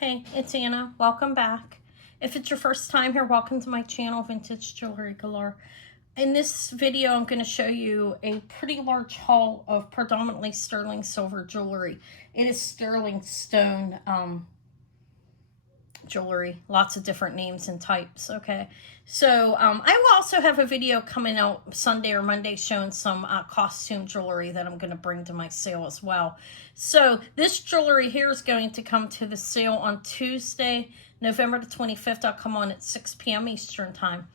Hey, it's Anna. Welcome back. If it's your first time here, welcome to my channel, Vintage Jewelry Galore. In this video, I'm going to show you a pretty large haul of predominantly sterling silver jewelry. It is sterling stone jewelry, lots of different names and types. Okay, so I will also have a video coming out Sunday or Monday showing some costume jewelry that I'm going to bring to my sale as well. So this jewelry here is going to come to the sale on Tuesday, November the 25th. I'll come on at 6 p.m. Eastern time.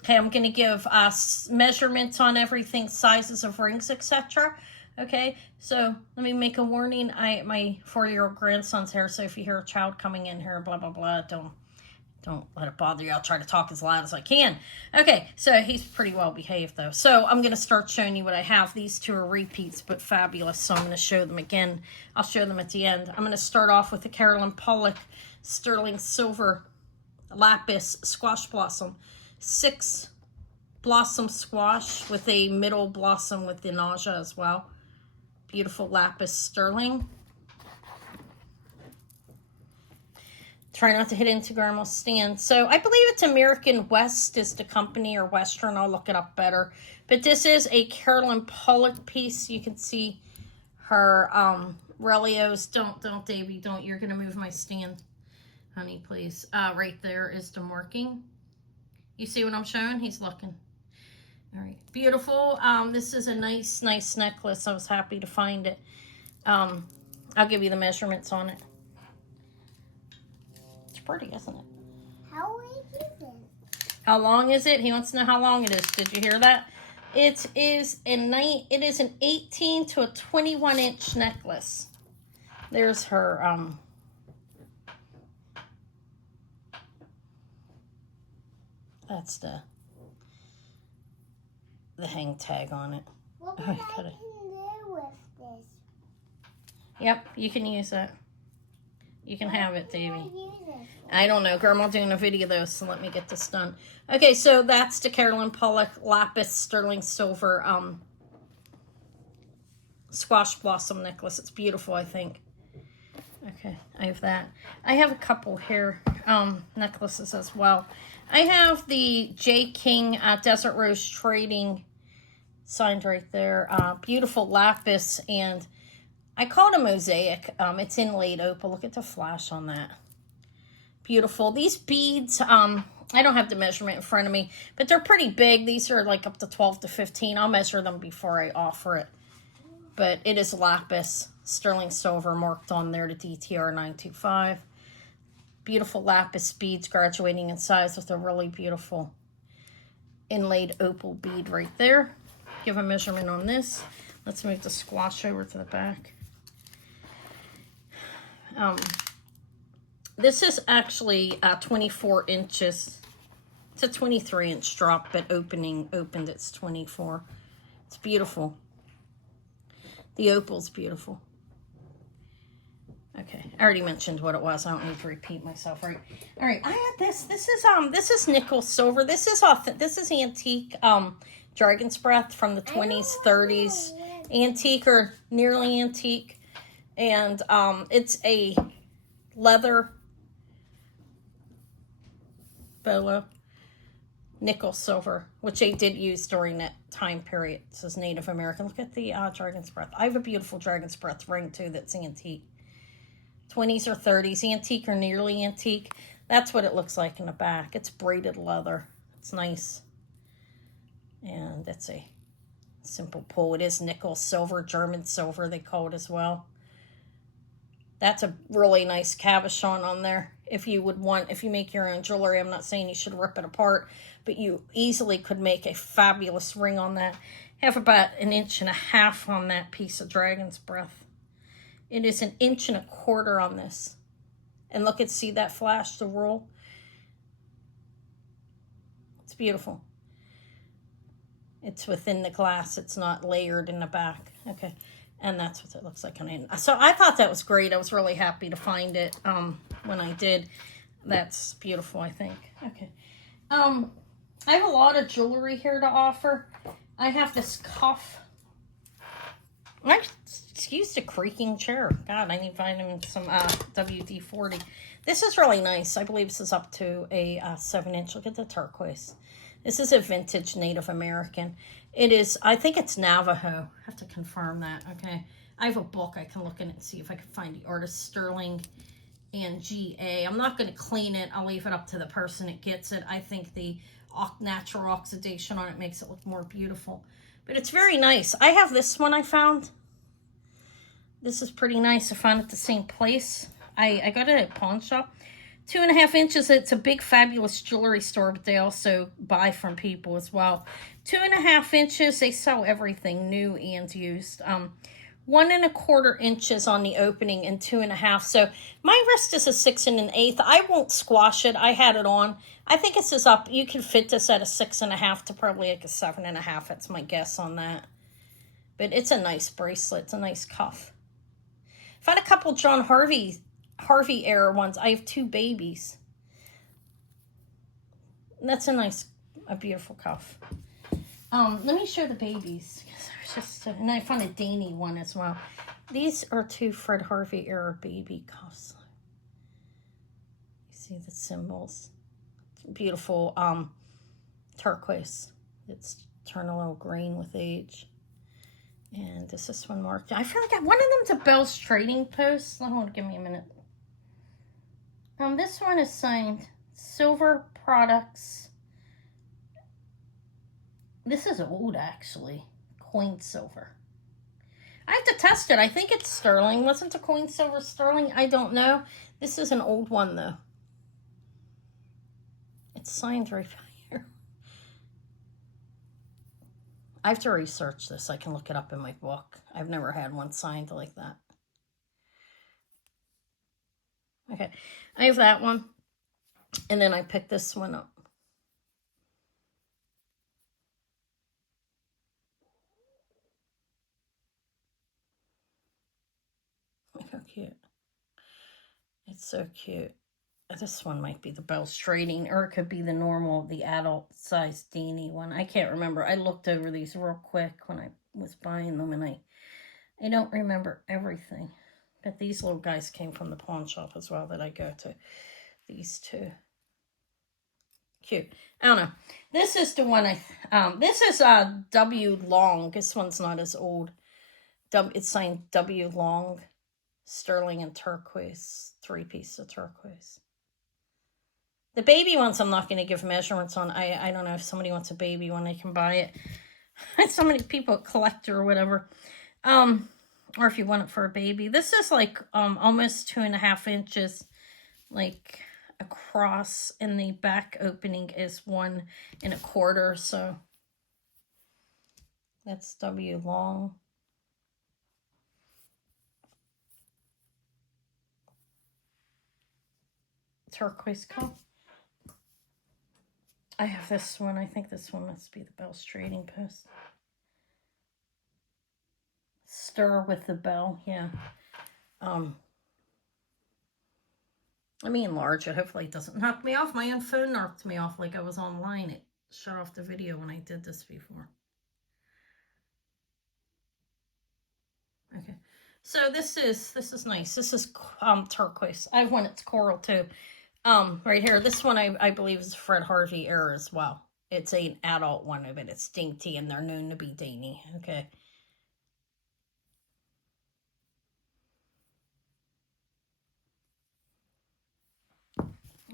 Okay, I'm going to give us measurements on everything, sizes of rings, etc. Okay, so let me make a warning. My 4-year-old grandson's here, so if you hear a child coming in here, blah, blah, blah, don't let it bother you. I'll try to talk as loud as I can. Okay, so he's pretty well behaved, though. So I'm going to start showing you what I have. These two are repeats, but fabulous, so I'm going to show them again. I'll show them at the end. I'm going to start off with the Carolyn Pollock Sterling Silver Lapis Squash Blossom. 6 blossom squash with a middle blossom with the nausea as well. Beautiful lapis sterling. Try not to hit into grandma's stand. So I believe it's American West is the company, or Western. I'll look it up better. But this is a Carolyn Pollock piece. You can see her relios. Don't, Davey, don't. You're going to move my stand, honey, please. Right there is the marking. You see what I'm showing? He's looking. All right, beautiful. This is a nice necklace. I was happy to find it. I'll give you the measurements on it. It's pretty, isn't it? How big is it? How long is it? He wants to know how long it is. Did you hear that? It is an 18 to a 21 inch necklace. There's her that's the hang tag on it. What would I can do with this? Yep, you can use it. You can have it, Davey. I use it? I don't know. Grandma doing a video though, so let me get this done. Okay, so that's the Carolyn Pollock Lapis Sterling Silver Squash Blossom necklace. It's beautiful, I think. Okay, I have that. I have a couple hair necklaces as well. I have the J. King Desert Rose Trading signed right there. Beautiful lapis, and I call it a mosaic. It's inlaid opal. Look at the flash on that. Beautiful. These beads, I don't have the measurement in front of me, but they're pretty big. These are like up to 12 to 15. I'll measure them before I offer it. But it is lapis, sterling silver, marked on there to DTR 925. Beautiful lapis beads graduating in size with a really beautiful inlaid opal bead right there. Give a measurement on this. Let's move the squash over to the back. This is actually 24 inches. It's a 23 inch drop, but opened it's 24. It's beautiful. The opal's beautiful. Okay, I already mentioned what it was. I don't need to repeat myself, right? All right, I had this. This is nickel silver. This is antique dragon's breath from the 20s, 30s. Antique or nearly antique. And it's a leather bolo. Nickel silver, which they did use during that time period. It says Native American. Look at the dragon's breath. I have a beautiful dragon's breath ring too that's antique. 20s or 30s, antique or nearly antique. That's what it looks like in the back. It's braided leather. It's nice. And it's a simple pull. It is nickel silver, German silver they call it as well. That's a really nice cabochon on there. If you make your own jewelry, I'm not saying you should rip it apart, but you easily could make a fabulous ring on that. Have about 1.5 inches on that piece of dragon's breath. It is 1.25 inches on this. And look see that flash, the roll. It's beautiful. It's within the glass. It's not layered in the back. Okay. And that's what it looks like on it. So I thought that was great. I was really happy to find it when I did. That's beautiful, I think. Okay. I have a lot of jewelry here to offer. I have this cuff. Excuse the creaking chair. God, I need to find him some WD-40. This is really nice. I believe this is up to a 7-inch. Look at the turquoise. This is a vintage Native American. It is, I think it's Navajo. I have to confirm that, okay? I have a book. I can look in it and see if I can find the artist. Sterling and GA. I'm not going to clean it. I'll leave it up to the person that gets it. I think the natural oxidation on it makes it look more beautiful. But it's very nice. I have this one I found. This is pretty nice. I found it at the same place. I got it at a pawn shop. 2.5 inches. It's a big, fabulous jewelry store, but they also buy from people as well. 2.5 inches. They sell everything, new and used. 1.25 inches on the opening and 2.5. So my wrist is a 6 1/8. I won't squash it. I had it on. I think this is up. You can fit this at a 6.5 to probably like a 7.5. That's my guess on that. But it's a nice bracelet. It's a nice cuff. Found a couple John Harvey era ones. I have 2 babies. And that's a beautiful cuff. Let me show the babies. And I found a Danny one as well. These are 2 Fred Harvey era baby cuffs. You see the symbols. Beautiful turquoise. It's turned a little green with age. And this is one marked. I feel like one of them's a Bell's Trading Post. Hold on, give me a minute. This one is signed Silver Products. This is old, actually. Coin silver. I have to test it. I think it's sterling. Wasn't the coin silver sterling? I don't know. This is an old one, though. It's signed right here. I have to research this. I can look it up in my book. I've never had one signed like that. Okay. I have that one. And then I picked this one up. Look how cute. It's so cute. This one might be the Bell's Trading, or it could be the normal, the adult size Dini one. I can't remember. I looked over these real quick when I was buying them, and I don't remember everything. But these little guys came from the pawn shop as well that I go to. These 2. Cute. I don't know. This is the one this is W Long. This one's not as old. It's signed W Long, sterling and turquoise. 3 pieces of turquoise. The baby ones I'm not going to give measurements on. I don't know if somebody wants a baby one, they can buy it. So many people collect or whatever. Or if you want it for a baby. This is like almost 2.5 inches, like across, and the back opening is 1.25. So that's W Long. Turquoise cuff. I have this one. I think this one must be the Bell's Trading Post. Stir with the bell. Yeah. Let me enlarge it. Hopefully it doesn't knock me off. My own phone knocked me off like I was online. It shut off the video when I did this before. Okay. So this is nice. This is turquoise. I have one that's coral too. Right here. This one I believe is Fred Harvey era as well. It's an adult one of it. It's dainty, and they're known to be dainty. Okay.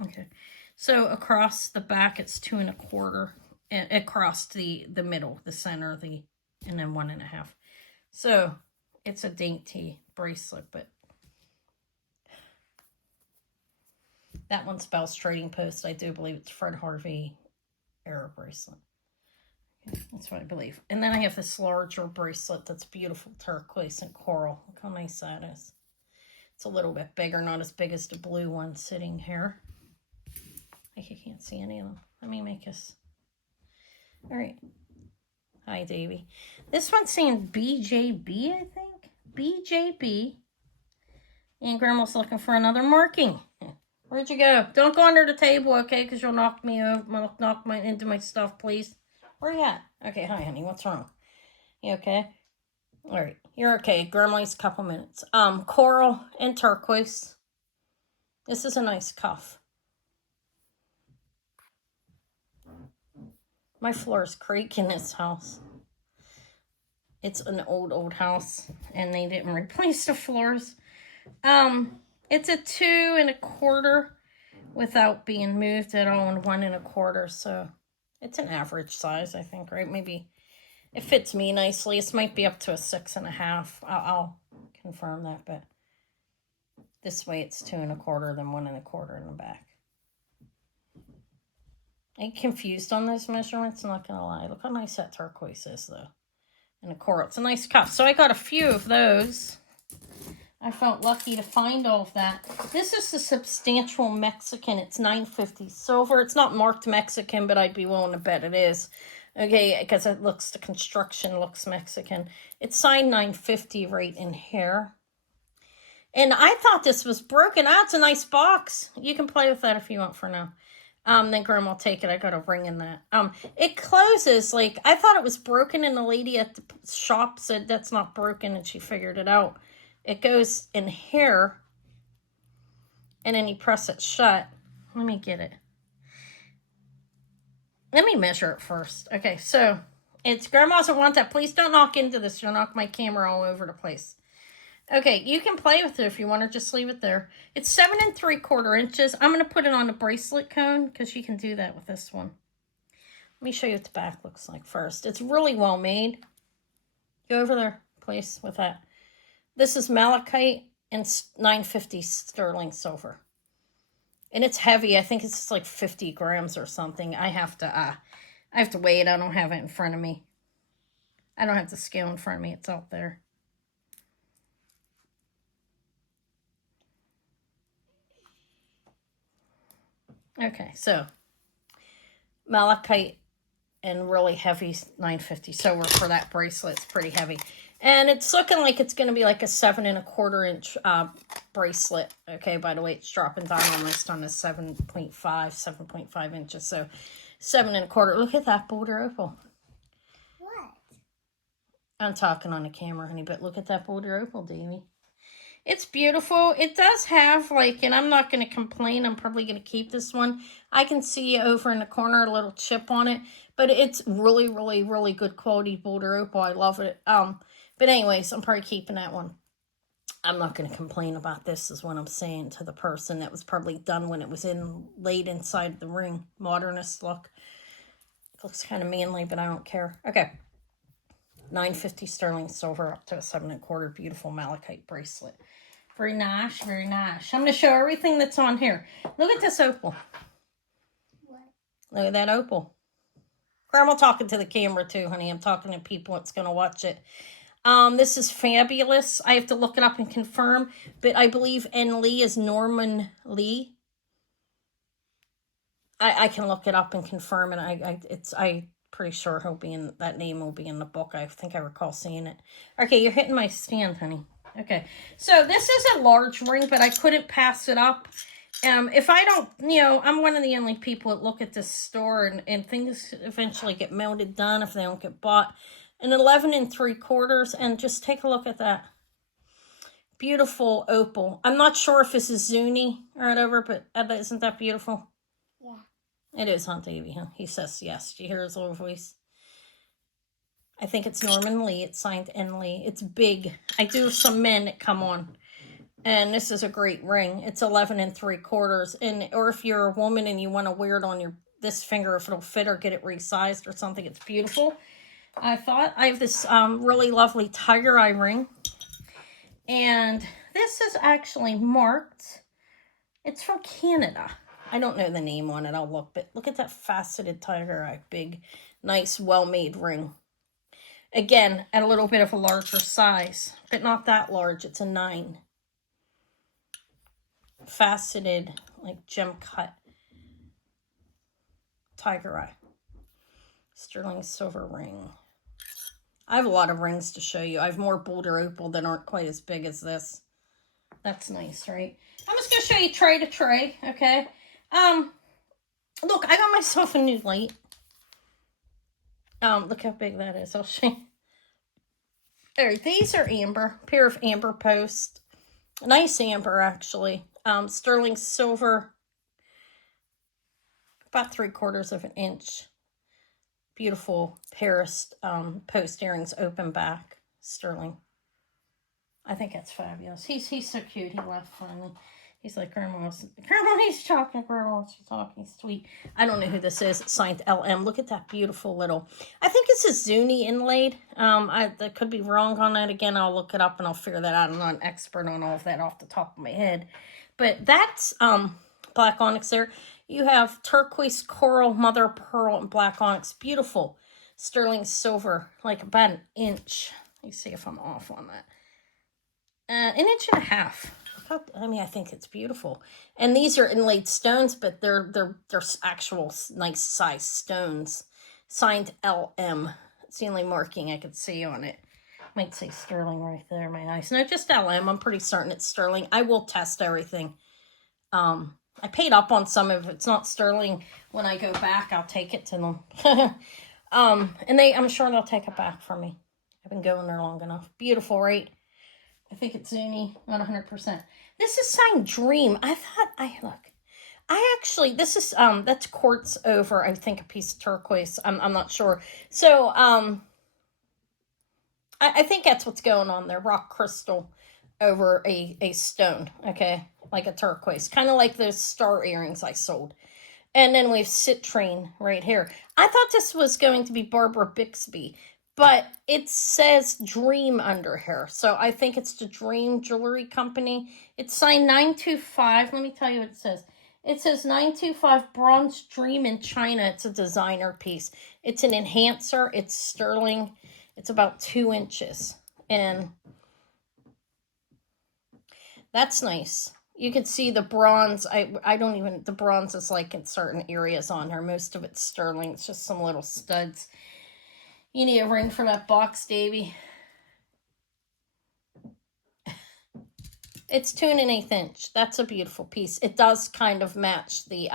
Okay. So across the back, it's 2.25, and across the middle, the center, and then 1.5. So it's a dainty bracelet, but that one's Bell's Trading Post. I do believe it's Fred Harvey era bracelet. Okay, that's what I believe. And then I have this larger bracelet that's beautiful turquoise and coral. Look how nice that is. It's a little bit bigger, not as big as the blue one sitting here. I can't see any of them. Let me make this. All right. Hi, Davy. This one's saying BJB, I think. BJB. And Grandma's looking for another marking. Where'd you go? Don't go under the table, okay? Because you'll knock me over, into my stuff, please. Where you at? Okay, hi, honey. What's wrong? You okay? All right. You're okay. Grandma's a couple minutes. Coral and turquoise. This is a nice cuff. My floors creak in this house. It's an old house, and they didn't replace the floors. It's a 2 1/4 without being moved at all, and 1 1/4. So it's an average size, I think, right? Maybe it fits me nicely. This might be up to a 6 1/2. I'll confirm that, but this way it's 2 1/4, then 1 1/4 in the back. I'm confused on those measurements, I'm not gonna lie. Look how nice that turquoise is, though. And the coral, it's a nice cuff. So I got a few of those. I felt lucky to find all of that. This is the substantial Mexican. It's $9.50 silver. It's not marked Mexican, but I'd be willing to bet it is. Okay, because it looks, the construction looks Mexican. It's signed $9.50 right in here. And I thought this was broken. Ah, it's a nice box. You can play with that if you want for now. Then Grandma will take it. I got a ring in that. It closes, like, I thought it was broken, and the lady at the shop said that's not broken, and she figured it out. It goes in here, and then you press it shut. Let me get it. Let me measure it first. Okay, so it's Grandma's will want that. Please don't knock into this. You'll knock my camera all over the place. Okay, you can play with it if you want, or just leave it there. It's 7 3/4 inches. I'm going to put it on a bracelet cone because you can do that with this one. Let me show you what the back looks like first. It's really well made. Go over there, please, with that. This is malachite and $9.50 sterling silver. And it's heavy. I think it's like 50 grams or something. I have to weigh it. I don't have it in front of me. I don't have the scale in front of me. It's out there. Okay, so malachite and really heavy $9.50 silver for that bracelet. It's pretty heavy. And it's looking like it's going to be like a 7 1/4 inch bracelet. Okay, by the way, it's dropping down almost on the 7.5 inches. So 7 1/4. Look at that border opal. What? I'm talking on the camera, honey, but look at that border opal, Davy. It's beautiful. It does have, like, and I'm not going to complain. I'm probably going to keep this one. I can see over in the corner a little chip on it. But it's really, really, really good quality border opal. I love it. But anyways, I'm probably keeping that one. I'm not going to complain about this, is what I'm saying to the person. That was probably done when it was laid inside the ring. Modernist look. It looks kind of manly, but I don't care. Okay. $9.50 sterling silver up to a 7 1/4 beautiful malachite bracelet. Very nice, very nice. I'm going to show everything that's on here. Look at this opal. What? Look at that opal. Grandma talking to the camera too, honey. I'm talking to people that's going to watch it. This is fabulous. I have to look it up and confirm, but I believe N. Lee is Norman Lee. I can look it up and confirm, and I'm pretty sure that name will be in the book. I think I recall seeing it. Okay, you're hitting my stand, honey. Okay, so this is a large ring, but I couldn't pass it up. If I don't, I'm one of the only people that look at this store, and things eventually get melted down if they don't get bought. An 11 3/4, and just take a look at that. Beautiful opal. I'm not sure if this is Zuni or whatever, but isn't that beautiful? Yeah. It is, huh, Davey? Huh? He says yes. Do you hear his little voice? I think it's Norman Lee. It's signed N. Lee. It's big. I do have some men that come on. And this is a great ring. It's 11 3/4. Or if you're a woman and you want to wear it on this finger, if it'll fit or get it resized or something, it's beautiful. I have this really lovely tiger eye ring. And this is actually marked. It's from Canada. I don't know the name on it. I'll look. But look at that faceted tiger eye. Big, nice, well-made ring. Again, at a little bit of a larger size. But not that large. It's a 9. Faceted, like gem cut. Tiger eye. Sterling silver ring. I have a lot of rings to show you. I have more boulder opal that aren't quite as big as this. That's nice, right? I'm just going to show you tray to tray, okay? Look, I got myself a new light. Look how big that is. I'll show you. Oh, these are amber. Pair of amber posts. Nice amber, actually. Sterling silver. About 3/4 of an inch. Beautiful Paris post earrings, open back. Sterling. I think that's fabulous. He's so cute. He left finally. He's like, Grandma, he's talking. Grandma, she's talking. Sweet. I don't know who this is. It's signed LM. Look at that beautiful little. I think it's a Zuni inlaid. I could be wrong on that. Again, I'll look it up and I'll figure that out. I'm not an expert on all of that off the top of my head. But that's black onyx there. You have turquoise, coral, mother of pearl, and black onyx. Beautiful. Sterling silver, like about an inch. Let me see if I'm off on that. An inch and a half. I think it's beautiful. And these are inlaid stones, but they're actual nice size stones. Signed LM. It's the only marking I could see on it. Might say sterling right there, my eyes. No, just LM. I'm pretty certain it's sterling. I will test everything. I paid up on some of it. If it's not sterling, when I go back, I'll take it to them. And I'm sure they'll take it back for me. I've been going there long enough. Beautiful, right? I think it's Zuni, not 100%. This is signed Dream. This is, that's quartz over, I think, a piece of turquoise. I'm not sure. So, I think that's what's going on there. Rock crystal over a stone, okay? Like a turquoise. Kind of like those star earrings I sold. And then we have citrine right here. I thought this was going to be Barbara Bixby, but it says Dream under here. So I think it's the Dream Jewelry Company. It's signed 925. Let me tell you what it says. It says 925 Bronze Dream in China. It's a designer piece. It's an enhancer. It's sterling. It's about 2 inches. And that's nice. You can see the bronze. The bronze is like in certain areas on her. Most of it's sterling. It's just some little studs. You need a ring for that box, Davy. It's 2 1/8 inch. That's a beautiful piece. It does kind of match the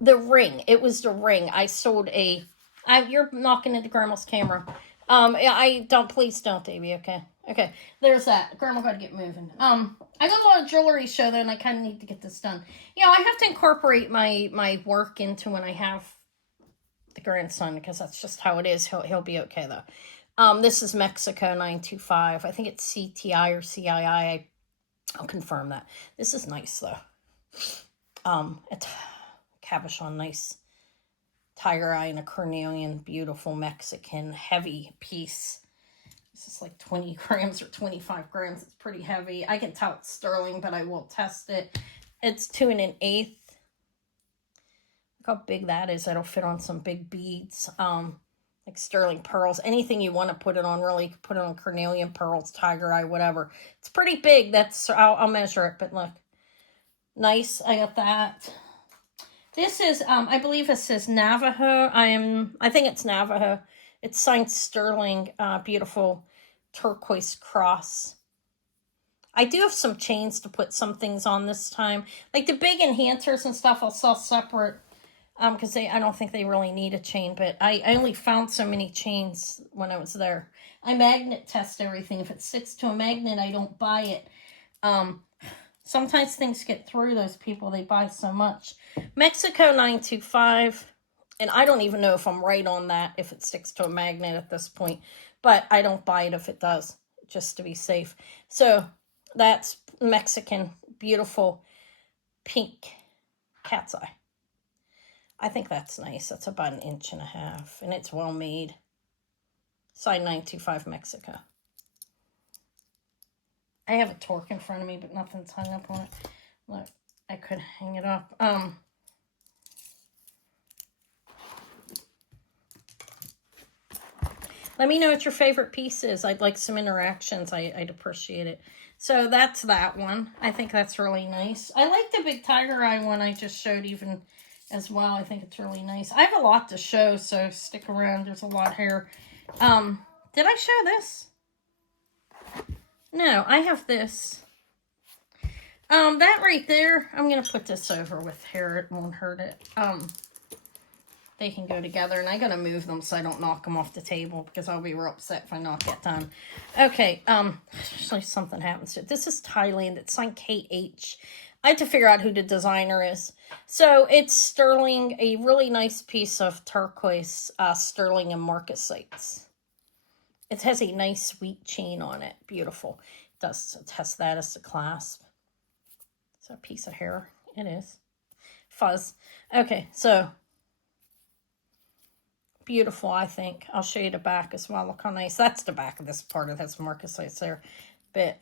ring. It was the ring. I sold you're knocking into Grandma's camera. Please don't, Davy, okay? Okay, there's that. Grandma got to get moving. I got a lot of jewelry show though, and I kind of need to get this done. I have to incorporate my work into when I have the grandson, because that's just how it is. He'll be okay though. This is Mexico 925. I think it's CTI or CII. I'll confirm that. This is nice though. It's cabochon, nice tiger eye and a carnelian, beautiful Mexican heavy piece. This is like 20 grams or 25 grams. It's pretty heavy. I can tell it's sterling, but I will test it. It's 2 1/8. Look how big that is. That'll fit on some big beads. Like sterling pearls. Anything you want to put it on, really. You can put it on carnelian pearls, tiger eye, whatever. It's pretty big. I'll measure it, but look. Nice. I got that. This is, I believe it says Navajo. I think it's Navajo. It's signed sterling, beautiful turquoise cross. I do have some chains to put some things on this time. Like the big enhancers and stuff I'll sell separate, because I don't think they really need a chain, but I only found so many chains when I was there. I magnet test everything. If it sticks to a magnet, I don't buy it. Sometimes things get through those people. They buy so much. Mexico 925. And I don't even know if I'm right on that, if it sticks to a magnet at this point. But I don't buy it if it does, just to be safe. So that's Mexican, beautiful, pink cat's eye. I think that's nice. That's about 1.5 inches. And it's well made. Size 925 Mexico. I have a torque in front of me, but nothing's hung up on it. Look, I could hang it up. Let me know what your favorite piece is. I'd like some interactions. I'd appreciate it. So that's that one. I think that's really nice. I like the big tiger eye one I just showed even as well. I think it's really nice. I have a lot to show, so stick around. There's a lot here. Did I show this? No, I have this. That right there, I'm going to put this over with here. It won't hurt it. they can go together. And I gotta move them so I don't knock them off the table because I'll be real upset if I knock that down. Okay, actually something happens to it. This is Thailand. It's signed KH. I have to figure out who the designer is. So it's sterling, a really nice piece of turquoise sterling and marcasites. It has a nice sweet chain on it. Beautiful. It has that as the clasp. It's a piece of hair. It is. Fuzz. Okay, so beautiful, I think. I'll show you the back as well. Look how nice. That's the back of this part of this marcasites there. But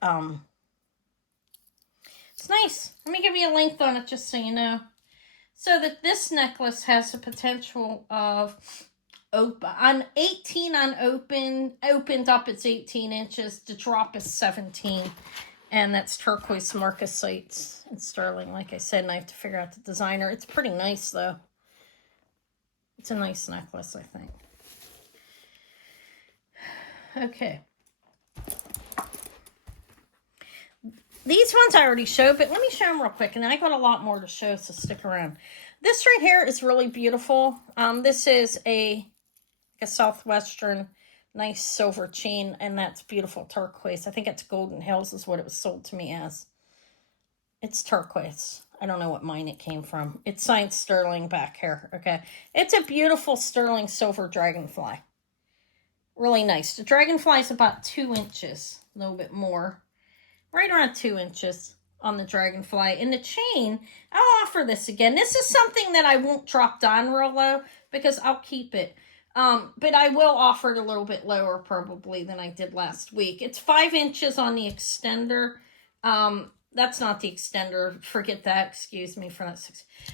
it's nice. Let me give you a length on it just so you know. So that this necklace has the potential of on 18 opened up, it's 18 inches. The drop is 17. And that's turquoise marcasites and sterling, like I said, and I have to figure out the designer. It's pretty nice, though. It's a nice necklace, I think. Okay. These ones I already showed, but let me show them real quick. And I got a lot more to show, so stick around. This right here is really beautiful. This is a Southwestern nice silver chain, and that's beautiful turquoise. I think it's Golden Hills is what it was sold to me as. It's turquoise. I don't know what mine it came from. It's signed sterling back here, okay? It's a beautiful sterling silver dragonfly. Really nice. The dragonfly is about 2 inches, a little bit more. Right around 2 inches on the dragonfly. And the chain, I'll offer this again. This is something that I won't drop down real low because I'll keep it. But I will offer it a little bit lower probably than I did last week. It's 5 inches on the extender. That's not the extender. Forget that. Excuse me for that.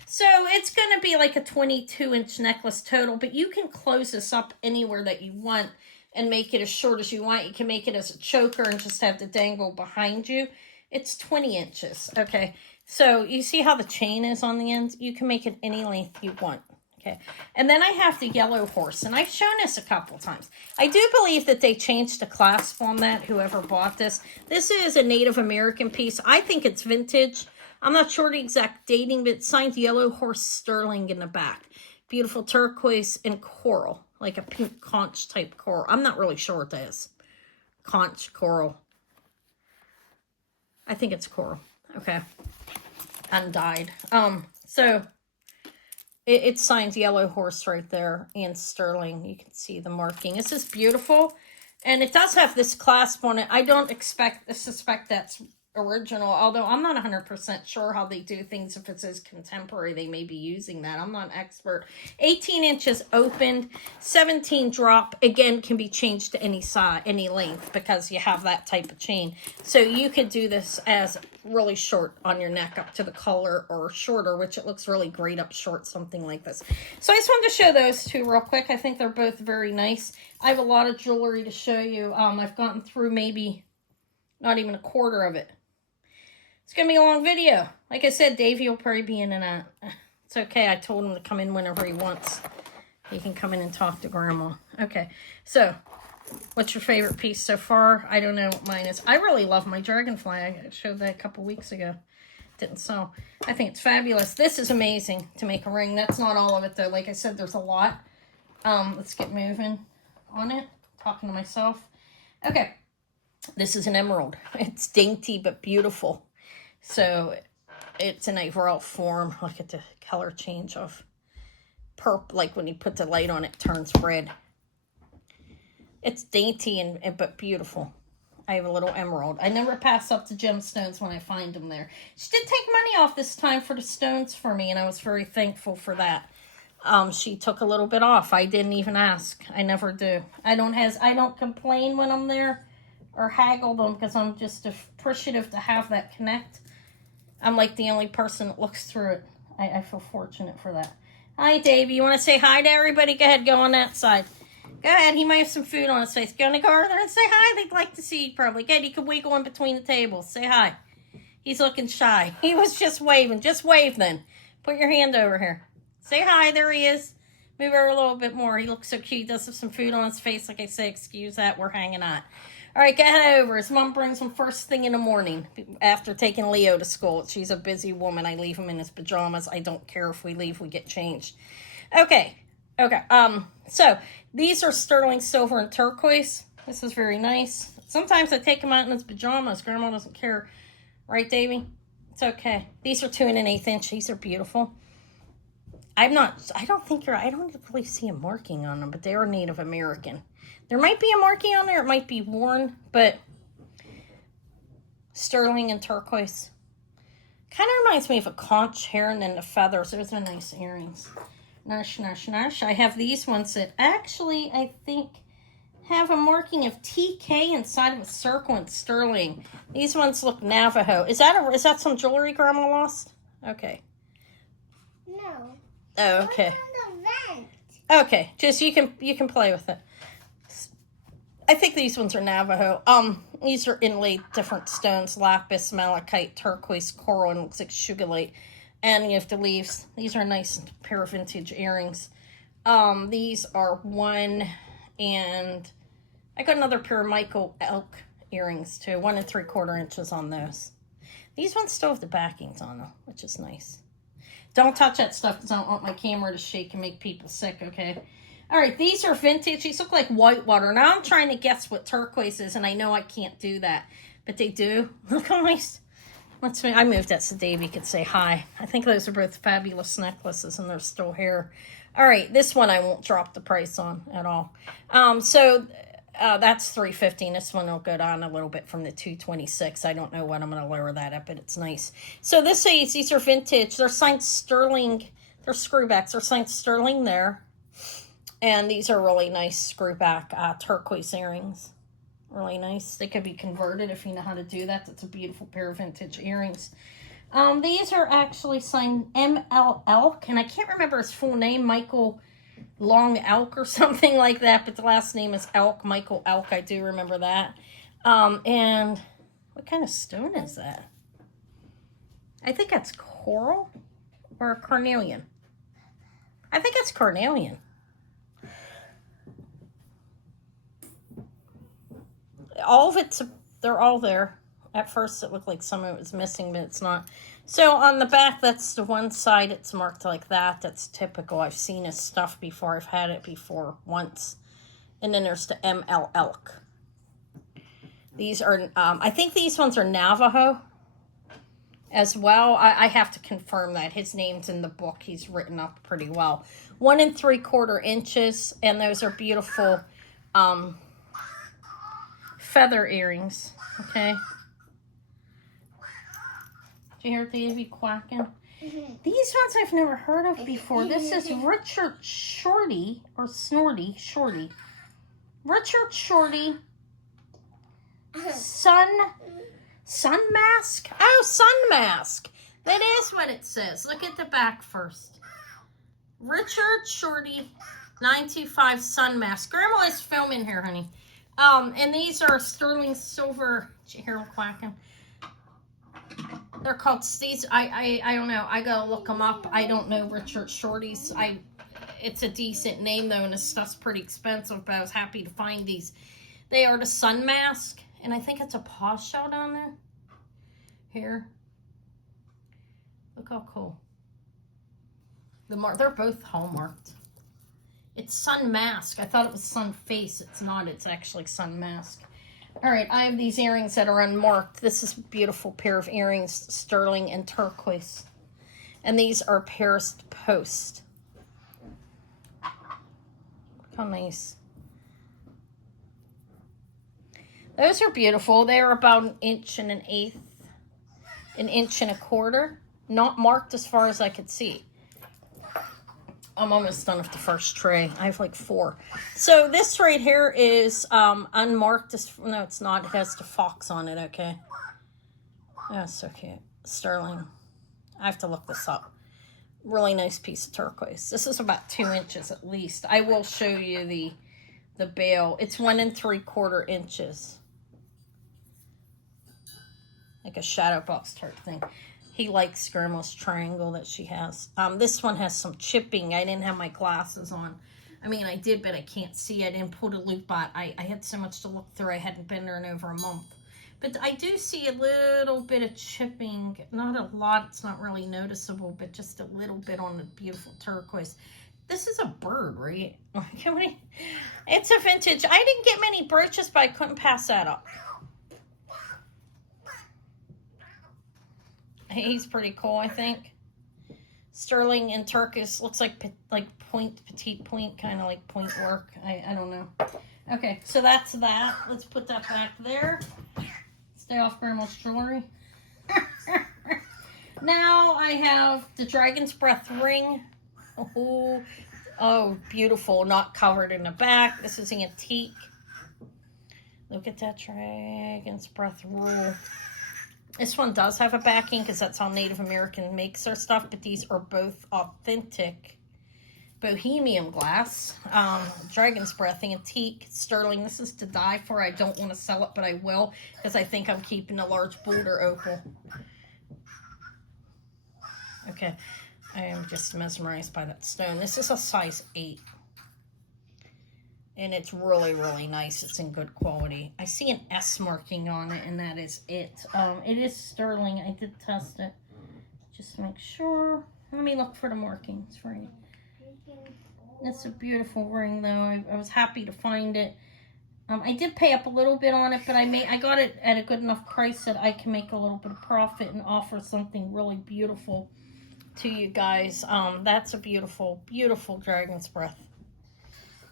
So it's going to be like a 22-inch necklace total. But you can close this up anywhere that you want and make it as short as you want. You can make it as a choker and just have the dangle behind you. It's 20 inches. Okay. So you see how the chain is on the end? You can make it any length you want. Okay, and then I have the yellow horse, and I've shown this a couple times. I do believe that they changed the clasp on that, whoever bought this. This is a Native American piece. I think it's vintage. I'm not sure the exact dating, but it's signed yellow horse sterling in the back. Beautiful turquoise and coral, like a pink conch type coral. I'm not really sure what that is. Conch, coral. I think it's coral. Okay. Undyed. So it's signed yellow horse right there and sterling. You can see the marking. This is beautiful. And it does have this clasp on it. I don't suspect that's original, although I'm not 100% sure how they do things. If it says contemporary, they may be using that. I'm not an expert. 18 inches opened, 17 drop. Again, can be changed to any size, any length, because you have that type of chain. So you could do this as really short on your neck up to the collar, or shorter, which it looks really great up short, something like this. So I just wanted to show those two real quick. I think they're both very nice. I have a lot of jewelry to show you. I've gotten through maybe not even a quarter of it. It's going to be a long video. Like I said, Davey will probably be in and out. It's okay. I told him to come in whenever he wants. He can come in and talk to Grandma. Okay. So, what's your favorite piece so far? I don't know what mine is. I really love my dragonfly. I showed that a couple weeks ago. Didn't sell. I think it's fabulous. This is amazing to make a ring. That's not all of it, though. Like I said, there's a lot. Let's get moving on it. Talking to myself. Okay. This is an emerald. It's dainty but beautiful. So it's an overall form. Look at the color change of purple. Like when you put the light on it, turns red. It's dainty but beautiful. I have a little emerald. I never pass up the gemstones when I find them there. She did take money off this time for the stones for me, and I was very thankful for that. She took a little bit off. I didn't even ask. I never do. I don't complain when I'm there or haggle them because I'm just appreciative to have that connect. I'm like the only person that looks through it. I feel fortunate for that. Hi, Davey. You want to say hi to everybody? Go ahead. Go on that side. Go ahead. He might have some food on his face. Go in the car there and say hi. They'd like to see you probably. Good. You can wiggle in between the tables. Say hi. He's looking shy. He was just waving. Just wave then. Put your hand over here. Say hi. There he is. Move over a little bit more. He looks so cute. He does have some food on his face. Like I say, excuse that. We're hanging out. All right, go ahead over. His mom brings him first thing in the morning after taking Leo to school. She's a busy woman. I leave him in his pajamas. I don't care if we leave. We get changed. Okay, Okay, so these are sterling silver and turquoise. This is very nice. Sometimes I take him out in his pajamas. Grandma doesn't care. Right, Davy? It's okay. These are 2 1/8 inch. These are beautiful. I don't really see a marking on them, but they are Native American. There might be a marking on there. It might be worn, but sterling and turquoise. Kind of reminds me of a conch hair and then the feathers. Those are nice earrings. Nash, nash, nash. I have these ones that actually, I think, have a marking of TK inside of a circle in sterling. These ones look Navajo. Is that some jewelry Grandma lost? Okay. No. Oh, okay. What's on the vent? Okay, just you can play with it. I think these ones are Navajo. These are inlaid different stones: lapis, malachite, turquoise, coral, and looks like sugarlite. And you have the leaves. These are a nice pair of vintage earrings. These are 1, and I got another pair of Michael elk earrings too. 1 3/4 inches on those. These ones still have the backings on them, which is nice. Don't touch that stuff because I don't want my camera to shake and make people sick, okay? All right, these are vintage. These look like whitewater. Now I'm trying to guess what turquoise is, and I know I can't do that, but they do. Look how nice. I moved that so Davey could say hi. I think those are both fabulous necklaces, and they're still here. All right, this one I won't drop the price on at all. That's $3.50. This one will go down a little bit from the $2.26. I don't know what I'm going to lower that up, but it's nice. So these are vintage. They're signed sterling. They're screwbacks. They're signed sterling there. And these are really nice screwback turquoise earrings. Really nice. They could be converted if you know how to do that. That's a beautiful pair of vintage earrings. These are actually signed M.L. Elk, and I can't remember his full name, Michael Long Elk or something like that, but the last name is Elk, Michael Elk. I do remember that. And what kind of stone is that? I think that's coral or carnelian. I think it's carnelian. All of it's, they're all there. At first it looked like some of it was missing, but it's not. So on the back, that's the one side, it's marked like that. That's typical. I've seen his stuff before. I've had it before once. And then there's the M.L. Elk. These are, I think these ones are Navajo as well. I have to confirm that. His name's in the book. He's written up pretty well. 1 3/4 inches, and those are beautiful feather earrings. Okay. Did you hear Davy quacking? Mm-hmm. These ones I've never heard of before. This is Richard Shorty, or Snorty, Shorty. Richard Shorty. Sun mask? Oh, sun mask. That is what it says. Look at the back first. Richard Shorty, 925 sun mask. Grandma is filming here, honey. And these are sterling silver. Did you hear them quacking? They're called these. I don't know. I gotta look them up. I don't know Richard Shorty's. It's a decent name though, and this stuff's pretty expensive. But I was happy to find these. They are the sun mask, and I think it's a paw shell down there. Here. Look how cool. They're both hallmarked. It's sun mask. I thought it was sun face. It's not. It's actually sun mask. All right, I have these earrings that are unmarked. This is a beautiful pair of earrings, sterling and turquoise. And these are Paris Post. How nice. Those are beautiful. They're about 1 1/8, 1 1/4. Not marked as far as I could see. I'm almost done with the first tray. I have like 4. So this right here is unmarked. No, it's not. It has the fox on it, okay? That's so cute. Sterling. I have to look this up. Really nice piece of turquoise. This is about 2 inches at least. I will show you the bail. It's 1 3/4 inches. Like a shadow box type thing. He likes Grandma's triangle that she has. This one has some chipping. I didn't have my glasses on. I mean, I did, but I can't see. I didn't put a loop on. I had so much to look through. I hadn't been there in over a month. But I do see a little bit of chipping. Not a lot. It's not really noticeable, but just a little bit on the beautiful turquoise. This is a bird, right? Can we? It's a vintage. I didn't get many brooches, but I couldn't pass that up. He's pretty cool, I think. Sterling and Turquoise looks like point, petite point, kind of like point work. I don't know. Okay, so that's that. Let's put that back there. Stay off Grandma's jewelry. Now I have the Dragon's Breath ring. Oh, beautiful. Not covered in the back. This is antique. Look at that Dragon's Breath rule. This one does have a backing because that's how Native American makes their stuff, but these are both authentic bohemian glass. Dragon's Breath, antique, sterling. This is to die for. I don't want to sell it, but I will because I think I'm keeping a large boulder opal. Okay, I am just mesmerized by that stone. This is a size 8. And it's really, really nice. It's in good quality. I see an S marking on it, and that is it. It is sterling. I did test it. Just to make sure. Let me look for the markings for you. It's a beautiful ring, though. I was happy to find it. I did pay up a little bit on it, but I got it at a good enough price that I can make a little bit of profit and offer something really beautiful to you guys. That's a beautiful, beautiful Dragon's Breath.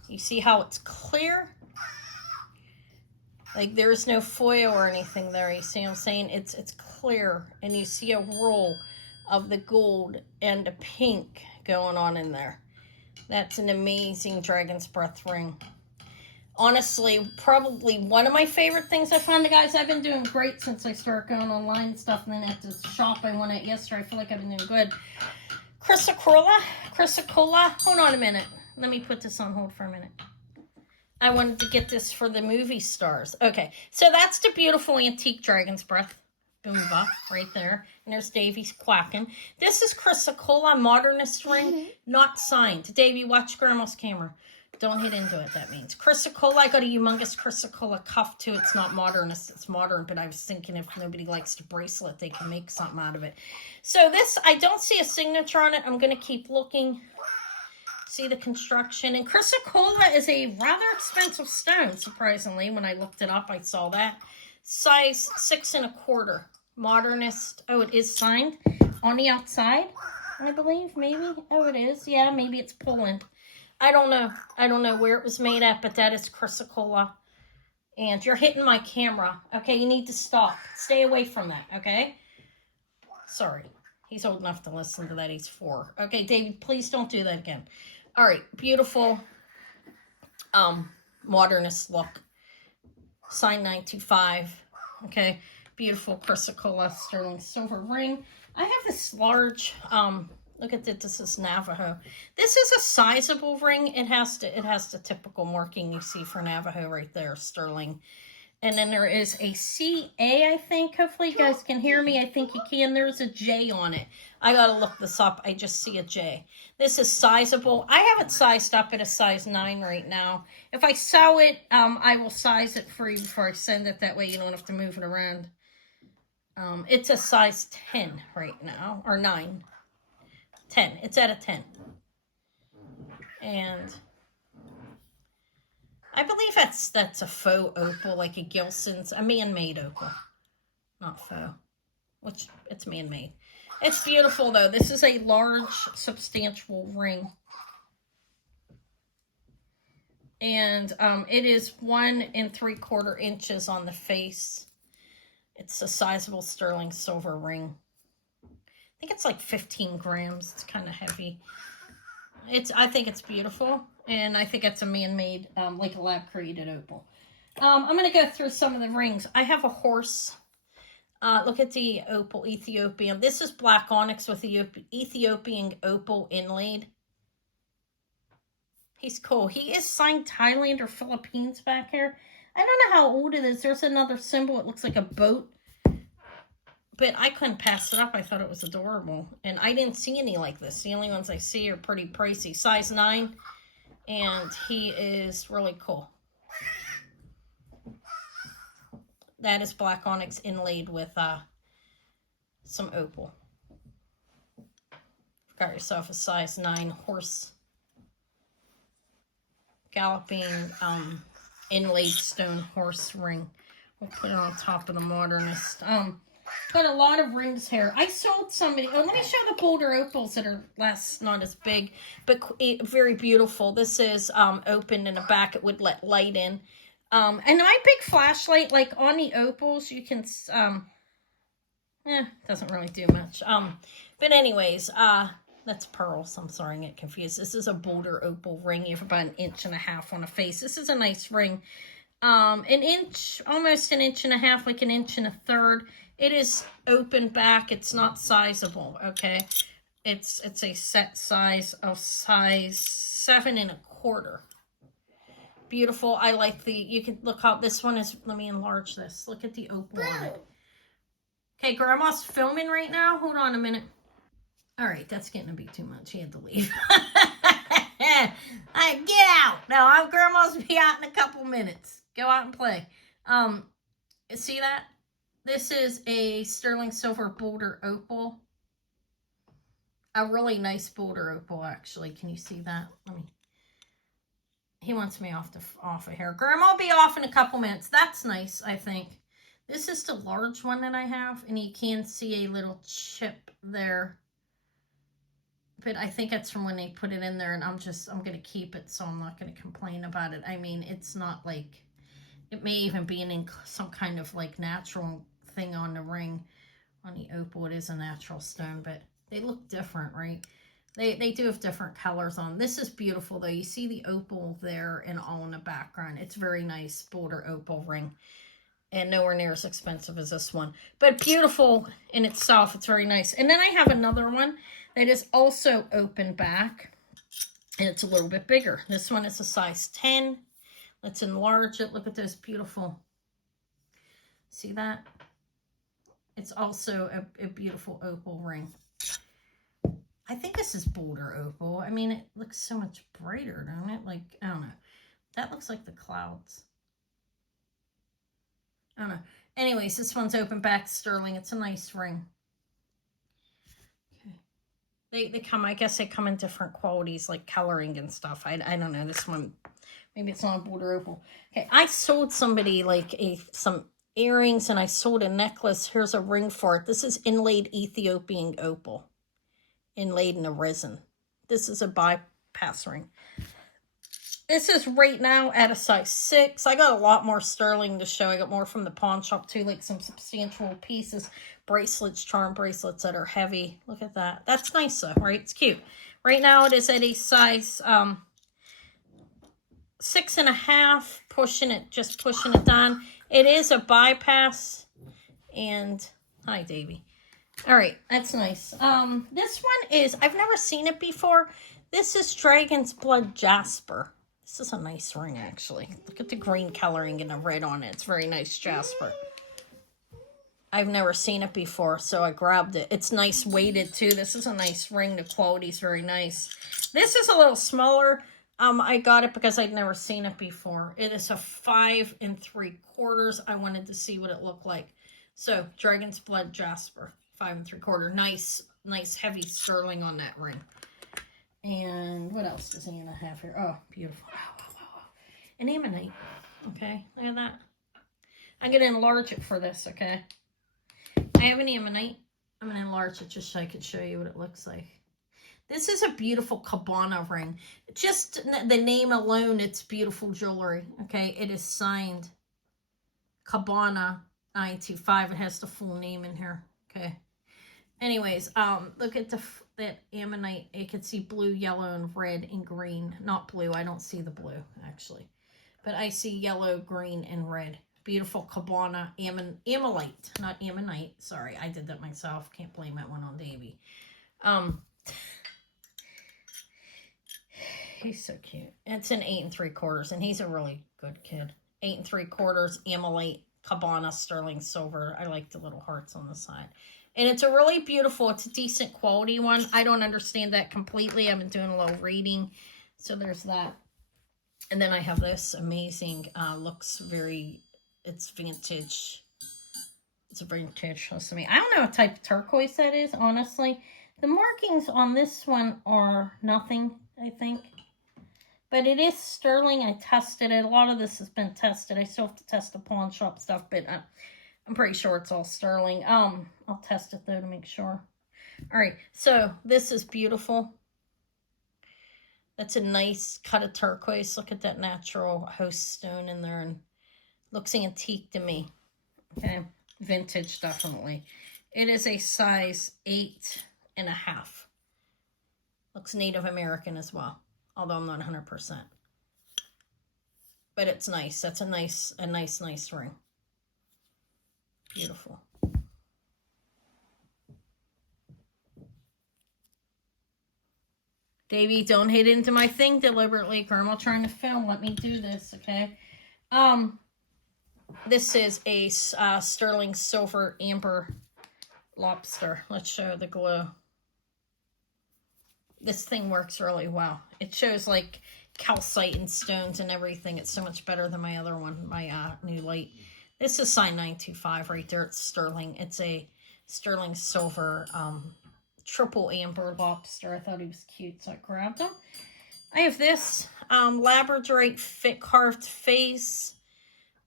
You see how it's clear? Like there's no foil or anything there. You see what I'm saying? It's clear. And you see a roll of the gold and the pink going on in there. That's an amazing Dragon's Breath ring. Honestly, probably one of my favorite things I find, guys. I've been doing great since I started going online and stuff. And then at the shop I went at yesterday, I feel like I've been doing good. Chrysocolla. Hold on a minute. Let me put this on hold for a minute. I wanted to get this for the movie stars. Okay, so that's the beautiful antique Dragon's Breath. Boomba, right there. And there's Davy quacking. This is Chrysocolla modernist ring, not signed. Davy, watch Grandma's camera. Don't hit into it, that means. Chrysocolla, I got a humongous Chrysocolla cuff too. It's not modernist, it's modern, but I was thinking if nobody likes the bracelet, they can make something out of it. So this, I don't see a signature on it. I'm going to keep looking. See the construction. And Chrysocolla is a rather expensive stone, surprisingly. When I looked it up, I saw that. Size 6 1/4. Modernist. Oh, it is signed on the outside, I believe, maybe. Oh, it is. Yeah, maybe it's Poland. I don't know. I don't know where it was made at, but that is Chrysocolla. And you're hitting my camera. Okay, you need to stop. Stay away from that, okay? Sorry. He's old enough to listen to that. He's 4. Okay, David, please don't do that again. All right, beautiful modernist look. Sign 925. Okay, beautiful Chrysocolla sterling silver ring. I have this large, look at this. This is Navajo. This is a sizable ring. It has the typical marking you see for Navajo right there, sterling. And then there is a CA, I think. Hopefully you guys can hear me. I think you can. There's a J on it. I got to look this up. I just see a J. This is sizable. I have it sized up at a size 9 right now. If I sew it, I will size it for you before I send it. That way you don't have to move it around. It's a size 10 right now. Or 9. 10. It's at a 10. And I believe that's a faux opal, like a Gilson's, a man-made opal, not faux, which it's man-made. It's beautiful, though. This is a large, substantial ring. And it is 1 3/4 inches on the face. It's a sizable sterling silver ring. I think it's like 15 grams. It's kind of heavy. I think it's beautiful. And I think it's a man-made, like a lab-created opal. I'm going to go through some of the rings. I have a horse. Look at the opal Ethiopian. This is black onyx with the Ethiopian opal inlaid. He's cool. He is signed Thailand or Philippines back here. I don't know how old it is. There's another symbol. It looks like a boat. But I couldn't pass it up. I thought it was adorable. And I didn't see any like this. The only ones I see are pretty pricey. Size 9. And he is really cool. That is black onyx inlaid with some opal. Got yourself a size 9 horse galloping inlaid stone horse ring. We'll put it on top of the modernist. Got a lot of rings here. I sold somebody. Oh, let me show the bolder opals that are less, not as big, but very beautiful. This is open in the back. It would let light in. And my big flashlight, like on the opals, you can, doesn't really do much. But anyways, that's pearls. I'm sorry, I get confused. This is a bolder opal ring. You have about 1.5 inches on the face. This is a nice ring. An inch, almost 1.5 inches, like 1.33 inches. It is open back. It's not sizable, okay? It's a set size of size 7 1/4. Beautiful. I like the, you can look how this one is. Let me enlarge this. Look at the opal on it. Okay, Grandma's filming right now. Hold on a minute. All right, that's getting to be too much. He had to leave. All right, get out. No, Grandma's be out in a couple minutes. Go out and play. See that? This is a sterling silver bolder opal. A really nice bolder opal, actually. Can you see that? Let me. He wants me off of here. Grandma will be off in a couple minutes. That's nice, I think. This is the large one that I have, and you can see a little chip there. But I think it's from when they put it in there, and I'm going to keep it, so I'm not going to complain about it. I mean, it's not like, it may even be some kind of like natural thing on the ring. On the opal, it is a natural stone, but they look different, right? They do have different colors on. This is beautiful, though. You see the opal there and all in the background. It's very nice, bolder opal ring. And nowhere near as expensive as this one. But beautiful in itself. It's very nice. And then I have another one that is also open back. And it's a little bit bigger. This one is a size 10. Let's enlarge it. Look at those beautiful. See that? It's also a beautiful opal ring. I think this is bolder opal. I mean, it looks so much brighter, don't it? Like, I don't know. That looks like the clouds. I don't know. Anyways, this one's open back sterling. It's a nice ring. Okay. They come, I guess they come in different qualities, like coloring and stuff. I don't know. This one, maybe it's not a bolder opal. Okay, I sold somebody like some earrings, and I sold a necklace. Here's a ring for it. This is inlaid Ethiopian opal. Inlaid in a resin. This is a bypass ring. This is right now at a size 6. I got a lot more sterling to show. I got more from the pawn shop too, like some substantial pieces, bracelets, charm bracelets that are heavy. Look at that. That's nice though, right? It's cute. Right now it is at a size 6.5, just pushing it down. It is a bypass. And hi, Davy. All right, that's nice. This one is, I've never seen it before. This is Dragon's Blood Jasper. This is a nice ring, actually. Look at the green coloring and the red on it. It's very nice jasper. I've never seen it before, so I grabbed it. It's nice weighted, too. This is a nice ring. The quality's very nice. This is a little smaller. I got it because I'd never seen it before. It is a 5 3/4. I wanted to see what it looked like. So, Dragon's Blood Jasper. 5 3/4. Nice heavy sterling on that ring. And what else does Anna have here? Oh, beautiful. Wow. An ammonite. Okay, look at that. I'm going to enlarge it for this, okay? I have an ammonite. I'm going to enlarge it just so I could show you what it looks like. This is a beautiful cabana ring. Just the name alone, it's beautiful jewelry, okay? It is signed Cabana 925. It has the full name in here, okay? Anyways, look at that ammonite. You can see blue, yellow, and red and green. Not blue. I don't see the blue, actually. But I see yellow, green, and red. Beautiful Cabana ammonite. Not ammonite. Sorry, I did that myself. Can't blame that one on Davy. He's so cute. It's an 8 3/4, and he's a really good kid. 8 3/4 ammonite Cabana sterling silver. I like the little hearts on the side. And it's a really beautiful, it's a decent quality one. I don't understand that completely. I've been doing a little reading. So there's that. And then I have this amazing, looks very, it's vintage. It's a vintage, listen to me. I don't know what type of turquoise that is, honestly. The markings on this one are nothing, I think. But it is sterling. I tested it. A lot of this has been tested. I still have to test the pawn shop stuff, but I'm pretty sure it's all sterling. I'll test it though to make sure. All right, so this is beautiful. That's a nice cut of turquoise. Look at that natural host stone in there, and looks antique to me. Okay, vintage definitely. It is a size 8.5. Looks Native American as well, although I'm not 100%. But it's nice. That's a nice ring. Beautiful. Davey, don't hit into my thing deliberately. Grandma trying to film. Let me do this, okay? This is a sterling silver amber lobster. Let's show the glow. This thing works really well. It shows like calcite and stones and everything. It's so much better than my other one, my new light. This is size 925 right there. It's sterling. It's a sterling silver triple amber lobster. I thought he was cute, so I grabbed him. I have this labradorite fit carved face,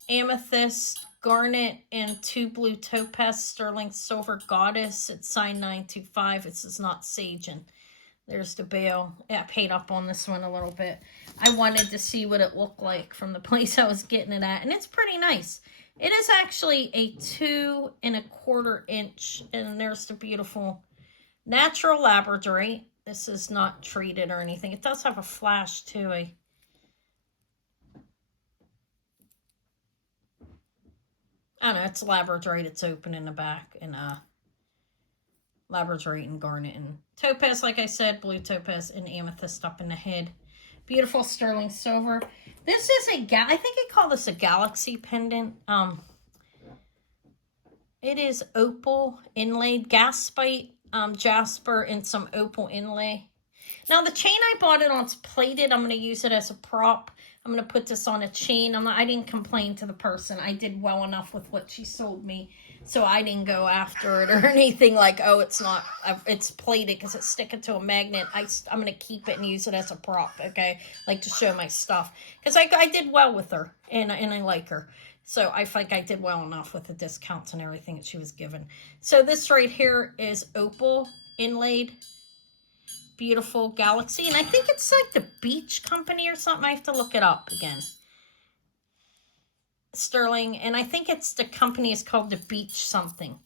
amethyst, garnet, and 2 blue topaz sterling silver goddess. It's size 925. This is not saging. There's the bail. I paid up on this one a little bit. I wanted to see what it looked like from the place I was getting it at, and it's pretty nice. It is actually a 2 1/4 inch, and there's the beautiful natural labradorite. This is not treated or anything. It does have a flash too. I don't know. It's labradorite. It's open in the back, and labradorite and garnet and topaz, like I said, blue topaz and amethyst up in the head. Beautiful sterling silver. This is I think I call this a galaxy pendant. It is opal inlaid, gaspite, jasper, and some opal inlay. Now the chain I bought it on, it's plated. I'm going to use it as a prop. I'm going to put this on a chain. I didn't complain to the person. I did well enough with what she sold me, so I didn't go after it or anything like, oh, it's plated because it's sticking to a magnet. I'm going to keep it and use it as a prop, okay? Like to show my stuff. Because I did well with her, and I like her. So I think I did well enough with the discounts and everything that she was given. So this right here is opal inlaid. Beautiful galaxy, and I think it's like the Beach Company or something. I have to look it up again. Sterling, and I think it's the company is called the Beach something.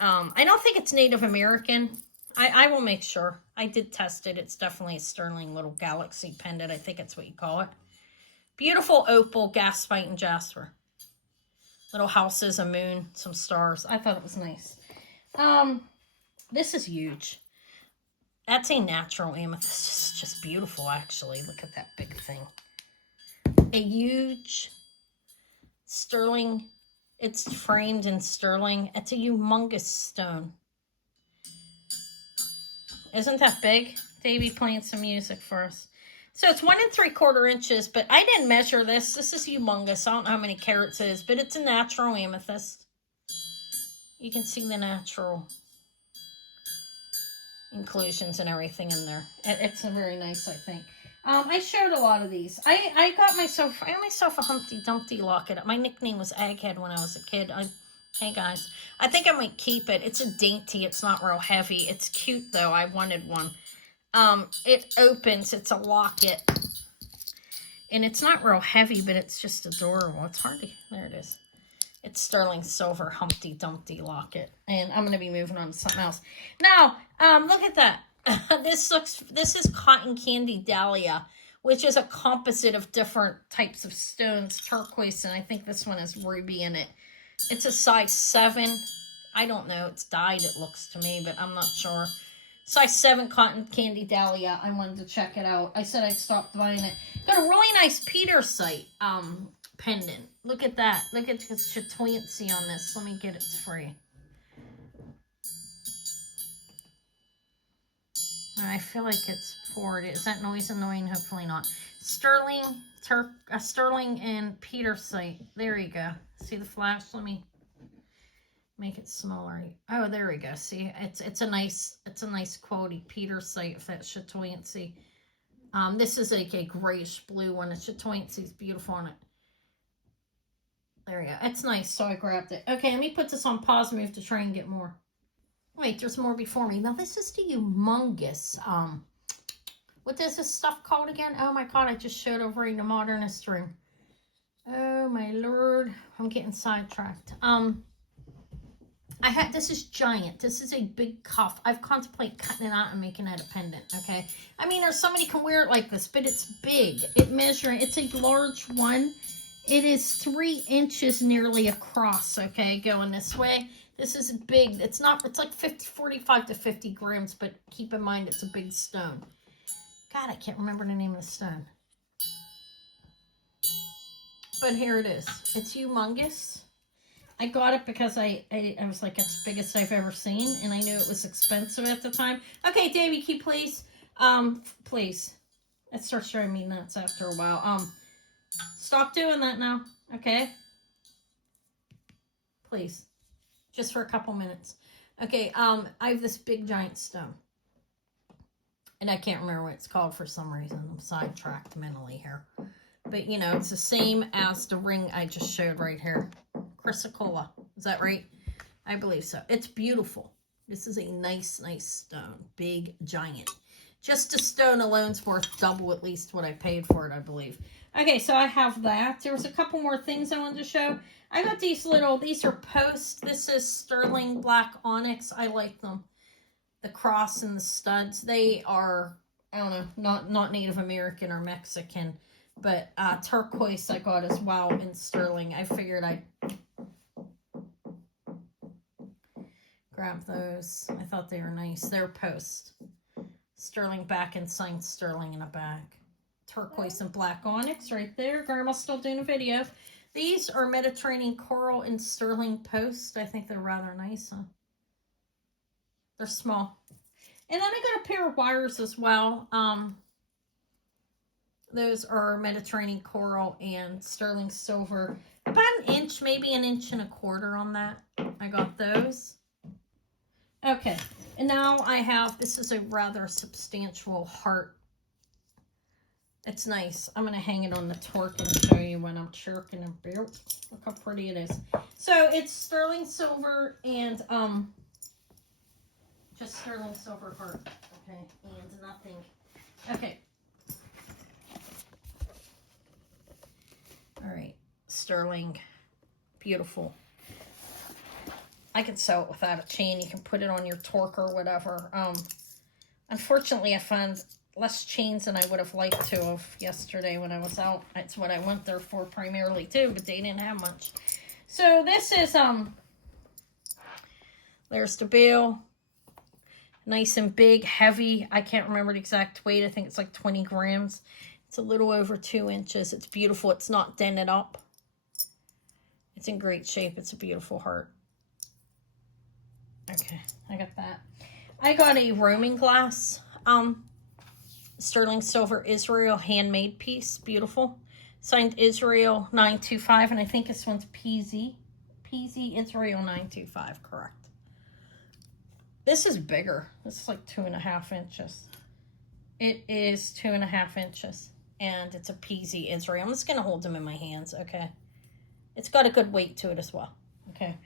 I don't think it's Native American. I will make sure. I did test it. It's definitely a sterling little galaxy pendant. I think that's what you call it. Beautiful opal, gaspite, and jasper. Little houses, a moon, some stars. I thought it was nice. This is huge. That's a natural amethyst. It's just beautiful, actually. Look at that big thing. A huge sterling. It's framed in sterling. It's a humongous stone. Isn't that big? Davey playing some music for us. So it's 1 3/4 inches, but I didn't measure this. This is humongous. I don't know how many carats it is, but it's a natural amethyst. You can see the natural inclusions and everything in there. It's a very nice, I think. I showed a lot of these. I got myself a Humpty Dumpty locket. My nickname was Egghead when I was a kid. Hey guys, I think I might keep it. It's a dainty. It's not real heavy. It's cute though. I wanted one. It opens. It's a locket, and it's not real heavy, but it's just adorable. It's hard to. There it is. It's sterling silver Humpty Dumpty locket. And I'm going to be moving on to something else. Now, look at that. This is cotton candy dahlia, which is a composite of different types of stones, turquoise, and I think this one has ruby in it. It's a size 7. I don't know. It's dyed, it looks to me, but I'm not sure. Size 7 cotton candy dahlia. I wanted to check it out. I said I'd stop buying it. Got a really nice Petersite pendant. Look at that. Look at the chatoyancy on this. Let me get it for you. I feel like it's poured. Is that noise annoying? Hopefully not. Sterling and Petersite. There you go. See the flash? Let me make it smaller. Oh, there we go. See, it's a nice quality Petersite with that chatoyancy. This is like a grayish blue one. It's Chatoyancy's beautiful on it. There we go. It's nice, so I grabbed it. Okay, let me put this on pause move to try and get more. Wait, there's more before me. Now, this is the humongous, what is this stuff called again? Oh my God, I just showed over in the modernist room. Oh my Lord, I'm getting sidetracked. This is giant. This is a big cuff. I've contemplated cutting it out and making it a pendant, okay? I mean, or somebody can wear it like this, but it's big. It's a large one. It is 3 inches nearly across, okay, going this way. This is big. It's like 45 to 50 grams, but keep in mind it's a big stone. God, I can't remember the name of the stone. But here it is. It's humongous. I got it because I was like, it's the biggest I've ever seen, and I knew it was expensive at the time. Okay, Davey, can you please? Please. It starts showing me nuts after a while. Stop doing that now, okay? Please. Just for a couple minutes. Okay, I have this big giant stone. And I can't remember what it's called for some reason. I'm sidetracked mentally here. But, you know, it's the same as the ring I just showed right here. Chrysocolla. Is that right? I believe so. It's beautiful. This is a nice, nice stone. Big, giant. Just a stone alone's worth double at least what I paid for it, I believe. Okay, so I have that. There was a couple more things I wanted to show. I got these are posts. This is sterling black onyx. I like them. The cross and the studs. They are, I don't know, not Native American or Mexican, but turquoise I got as well in sterling. I figured I'd grab those. I thought they were nice. They're post. Sterling back and signed sterling in a bag. Turquoise and black onyx right there. Grandma's still doing a video. These are Mediterranean coral and sterling post. I think they're rather nice. Huh? They're small. And then I got a pair of wires as well. Those are Mediterranean coral and sterling silver. About an inch, maybe an inch and a quarter on that. I got those. Okay. And now I have, this is a rather substantial heart. It's nice. I'm going to hang it on the torque and show you when I'm chirking a bit. Look how pretty it is. So it's sterling silver and just sterling silver heart. Okay, and nothing. Okay. All right, sterling, beautiful. I could sew it without a chain. You can put it on your torque or whatever. Unfortunately, I found less chains than I would have liked to have yesterday when I was out. That's what I went there for primarily too, but they didn't have much. So this is, there's the bail. Nice and big, heavy. I can't remember the exact weight. I think it's like 20 grams. It's a little over 2 inches. It's beautiful. It's not dented up. It's in great shape. It's a beautiful heart. Okay, I got that. I got a roaming glass. Sterling silver Israel handmade piece. Beautiful. Signed Israel 925, and I think this one's PZ. PZ Israel 925, correct. This is bigger. This is like 2.5 inches. It is 2.5 inches. And it's a PZ Israel. I'm just going to hold them in my hands, okay? It's got a good weight to it as well, okay?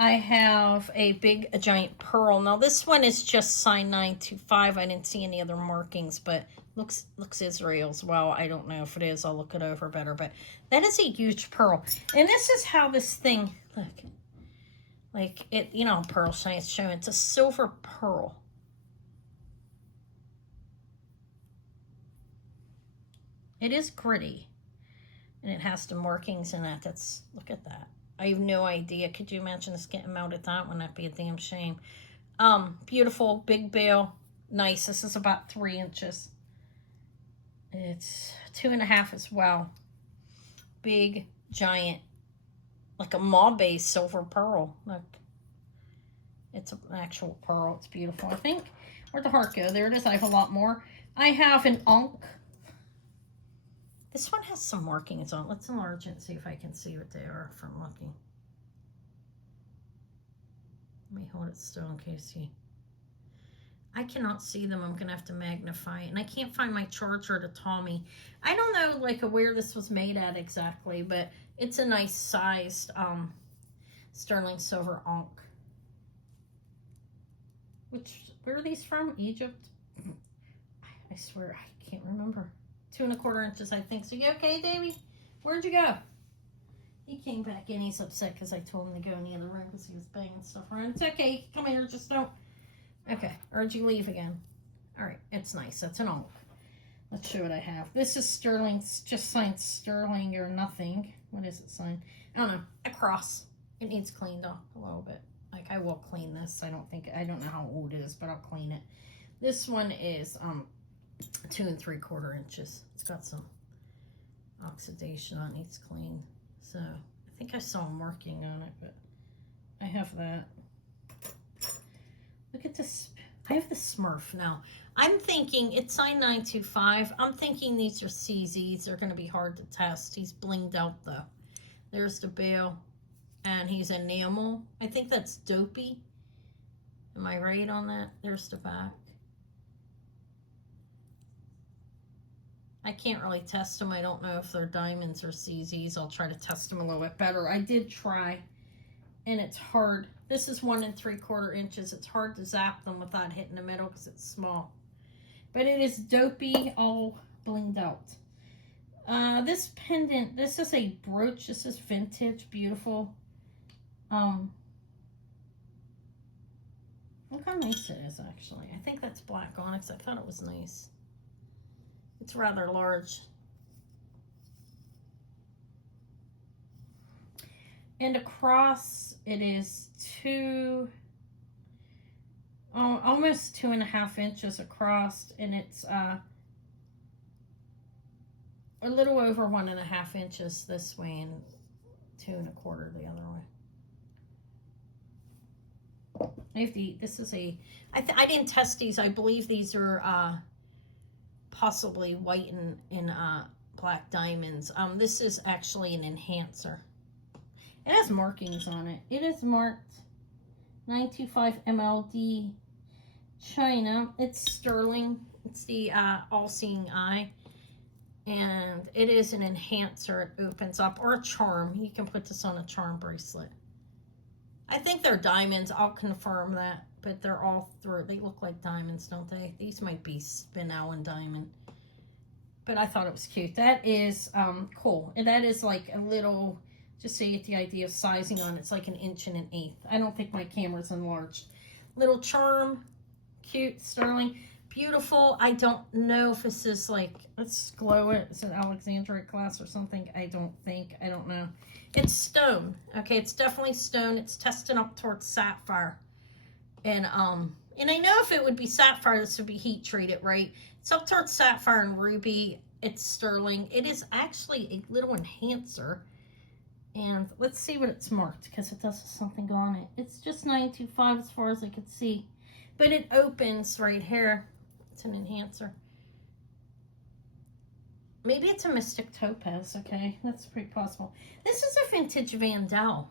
I have a giant pearl. Now, this one is just signed 925. I didn't see any other markings, but looks Israel as well. I don't know if it is. I'll look it over better, but that is a huge pearl. And this is how this thing, look, like it, you know, pearl shine, it's showing. It's a silver pearl. It is gritty, and it has the markings in it. That's, look at that. I have no idea. Could you imagine this getting melted? That wouldn't that be a damn shame? Beautiful, big bail, nice. This is about 3 inches. It's 2.5 as well. Big, giant, like a Mabe silver pearl. Look, it's an actual pearl. It's beautiful. I think, where'd the heart go? There it is. I have a lot more. I have an Ankh. This one has some markings on it. Let's enlarge it and see if I can see what they are from looking. Let me hold it still in case you... I cannot see them. I'm going to have to magnify it. And I can't find my charger to Tommy. I don't know, like, where this was made at exactly, but it's a nice sized sterling silver ankh. Where are these from? Egypt? I swear, I can't remember. 2¼ inches, I think. So, you okay, Davey? Where'd you go? He came back in. He's upset because I told him to go in the other room because he was banging stuff around. It's okay. Come here. Just don't. Okay. Or did you leave again? All right. It's nice. That's an ankh. Let's show what I have. This is sterling. Just signed sterling or nothing. What is it signed? I don't know. A cross. It needs cleaned up a little bit. Like, I will clean this. I don't know how old it is, but I'll clean it. This one is 2¾ inches. It's got some oxidation on it. Needs clean. So, I think I saw a marking on it, but I have that. Look at this. I have the Smurf now. I'm thinking, it's signed 925. I'm thinking these are CZs. They're going to be hard to test. He's blinged out, though. There's the bail. And he's enamel. I think that's dopey. Am I right on that? There's the back. I can't really test them. I don't know if they're diamonds or CZs. I'll try to test them a little bit better. I did try, and it's hard. This is 1¾ inches. It's hard to zap them without hitting the middle because it's small. But it is dopey, all blinged out. This pendant, this is a brooch. This is vintage, beautiful. Look how nice it is, actually. I think that's black onyx. I thought it was nice. It's rather large. And across, it is almost 2½ inches across, and it's a little over 1½ inches this way and 2¼ the other way. I have to, this is I didn't test these. I believe these are possibly white and black diamonds. This is actually an enhancer. It has markings on it. It is marked 925 MLD China. It's sterling. It's the all-seeing eye. And it is an enhancer. It opens up, or a charm. You can put this on a charm bracelet. I think they're diamonds. I'll confirm that. But they're all through. They look like diamonds, don't they? These might be spinel and diamond. But I thought it was cute. That is cool. And that is like a little, just so you get the idea of sizing on it. It's like 1 1/8 inches. I don't think my camera's enlarged. Little charm. Cute. Sterling. Beautiful. I don't know if this is like, let's glow it. It's an Alexandrite glass or something. I don't know. It's stone. Okay, it's definitely stone. It's testing up towards sapphire. And I know if it would be sapphire, this would be heat treated, right? It's up towards sapphire and ruby. It's sterling. It is actually a little enhancer. And let's see what it's marked, because it does have something on it. It's just 925 as far as I could see. But it opens right here. It's an enhancer. Maybe it's a Mystic Topaz, okay? That's pretty possible. This is a vintage Vandal.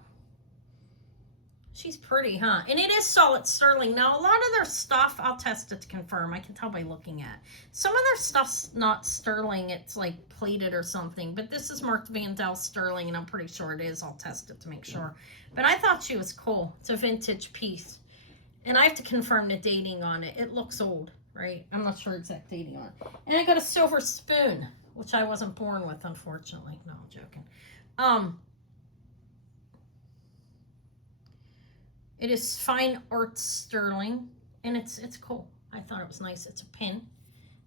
She's pretty, huh? And it is solid sterling. Now, a lot of their stuff, I'll test it to confirm. I can tell by looking at. Some of their stuff's not sterling. It's like plated or something. But this is marked Vandal sterling, and I'm pretty sure it is. I'll test it to make sure. But I thought she was cool. It's a vintage piece. And I have to confirm the dating on it. It looks old, right? I'm not sure exact dating on it. And I got a silver spoon, which I wasn't born with, unfortunately. No, I'm joking. It is fine art sterling, and it's cool. I thought it was nice. It's a pin.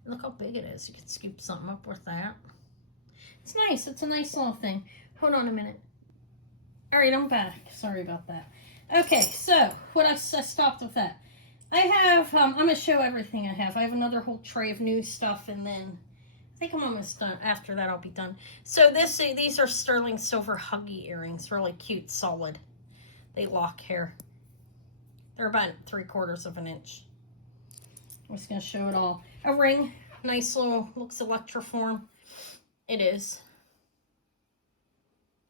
Look how big it is. You could scoop something up with that. It's nice. It's a nice little thing. Hold on a minute. All right, I'm back. Sorry about that. Okay, so what I stopped with that. I have, I'm going to show everything I have. I have another whole tray of new stuff, and then I think I'm almost done. After that, I'll be done. So these are sterling silver huggy earrings. Really cute, solid. They lock hair. They're about 3/4 inch. I'm just going to show it all. A ring. Nice little, looks electroform. It is.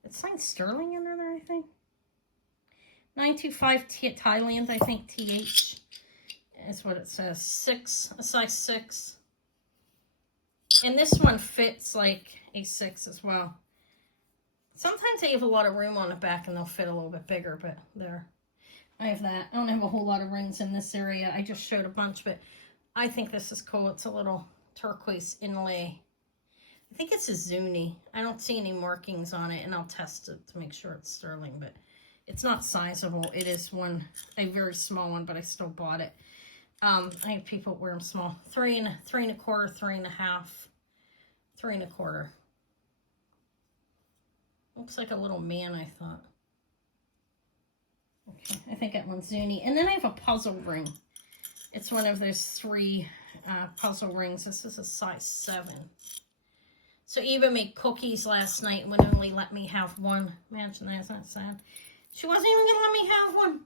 It's signed sterling under there, I think. 925 Thailand, I think, TH. It's is what it says. 6, a size 6. And this one fits like a 6 as well. Sometimes they have a lot of room on the back and they'll fit a little bit bigger, but there. I have that. I don't have a whole lot of rings in this area. I just showed a bunch, but I think this is cool. It's a little turquoise inlay. I think it's a Zuni. I don't see any markings on it, and I'll test it to make sure it's sterling, but it's not sizable. It is a very small one, but I still bought it. I have people wear them small. 3 and 3 1/4, 3 1/2, 3 1/4. Looks like a little man, I thought. Okay, I think that one's Zuni. And then I have a puzzle ring. It's one of those 3 puzzle rings. This is a size 7. So Eva made cookies last night and would only let me have one. Imagine that, isn't that sad? She wasn't even going to let me have one.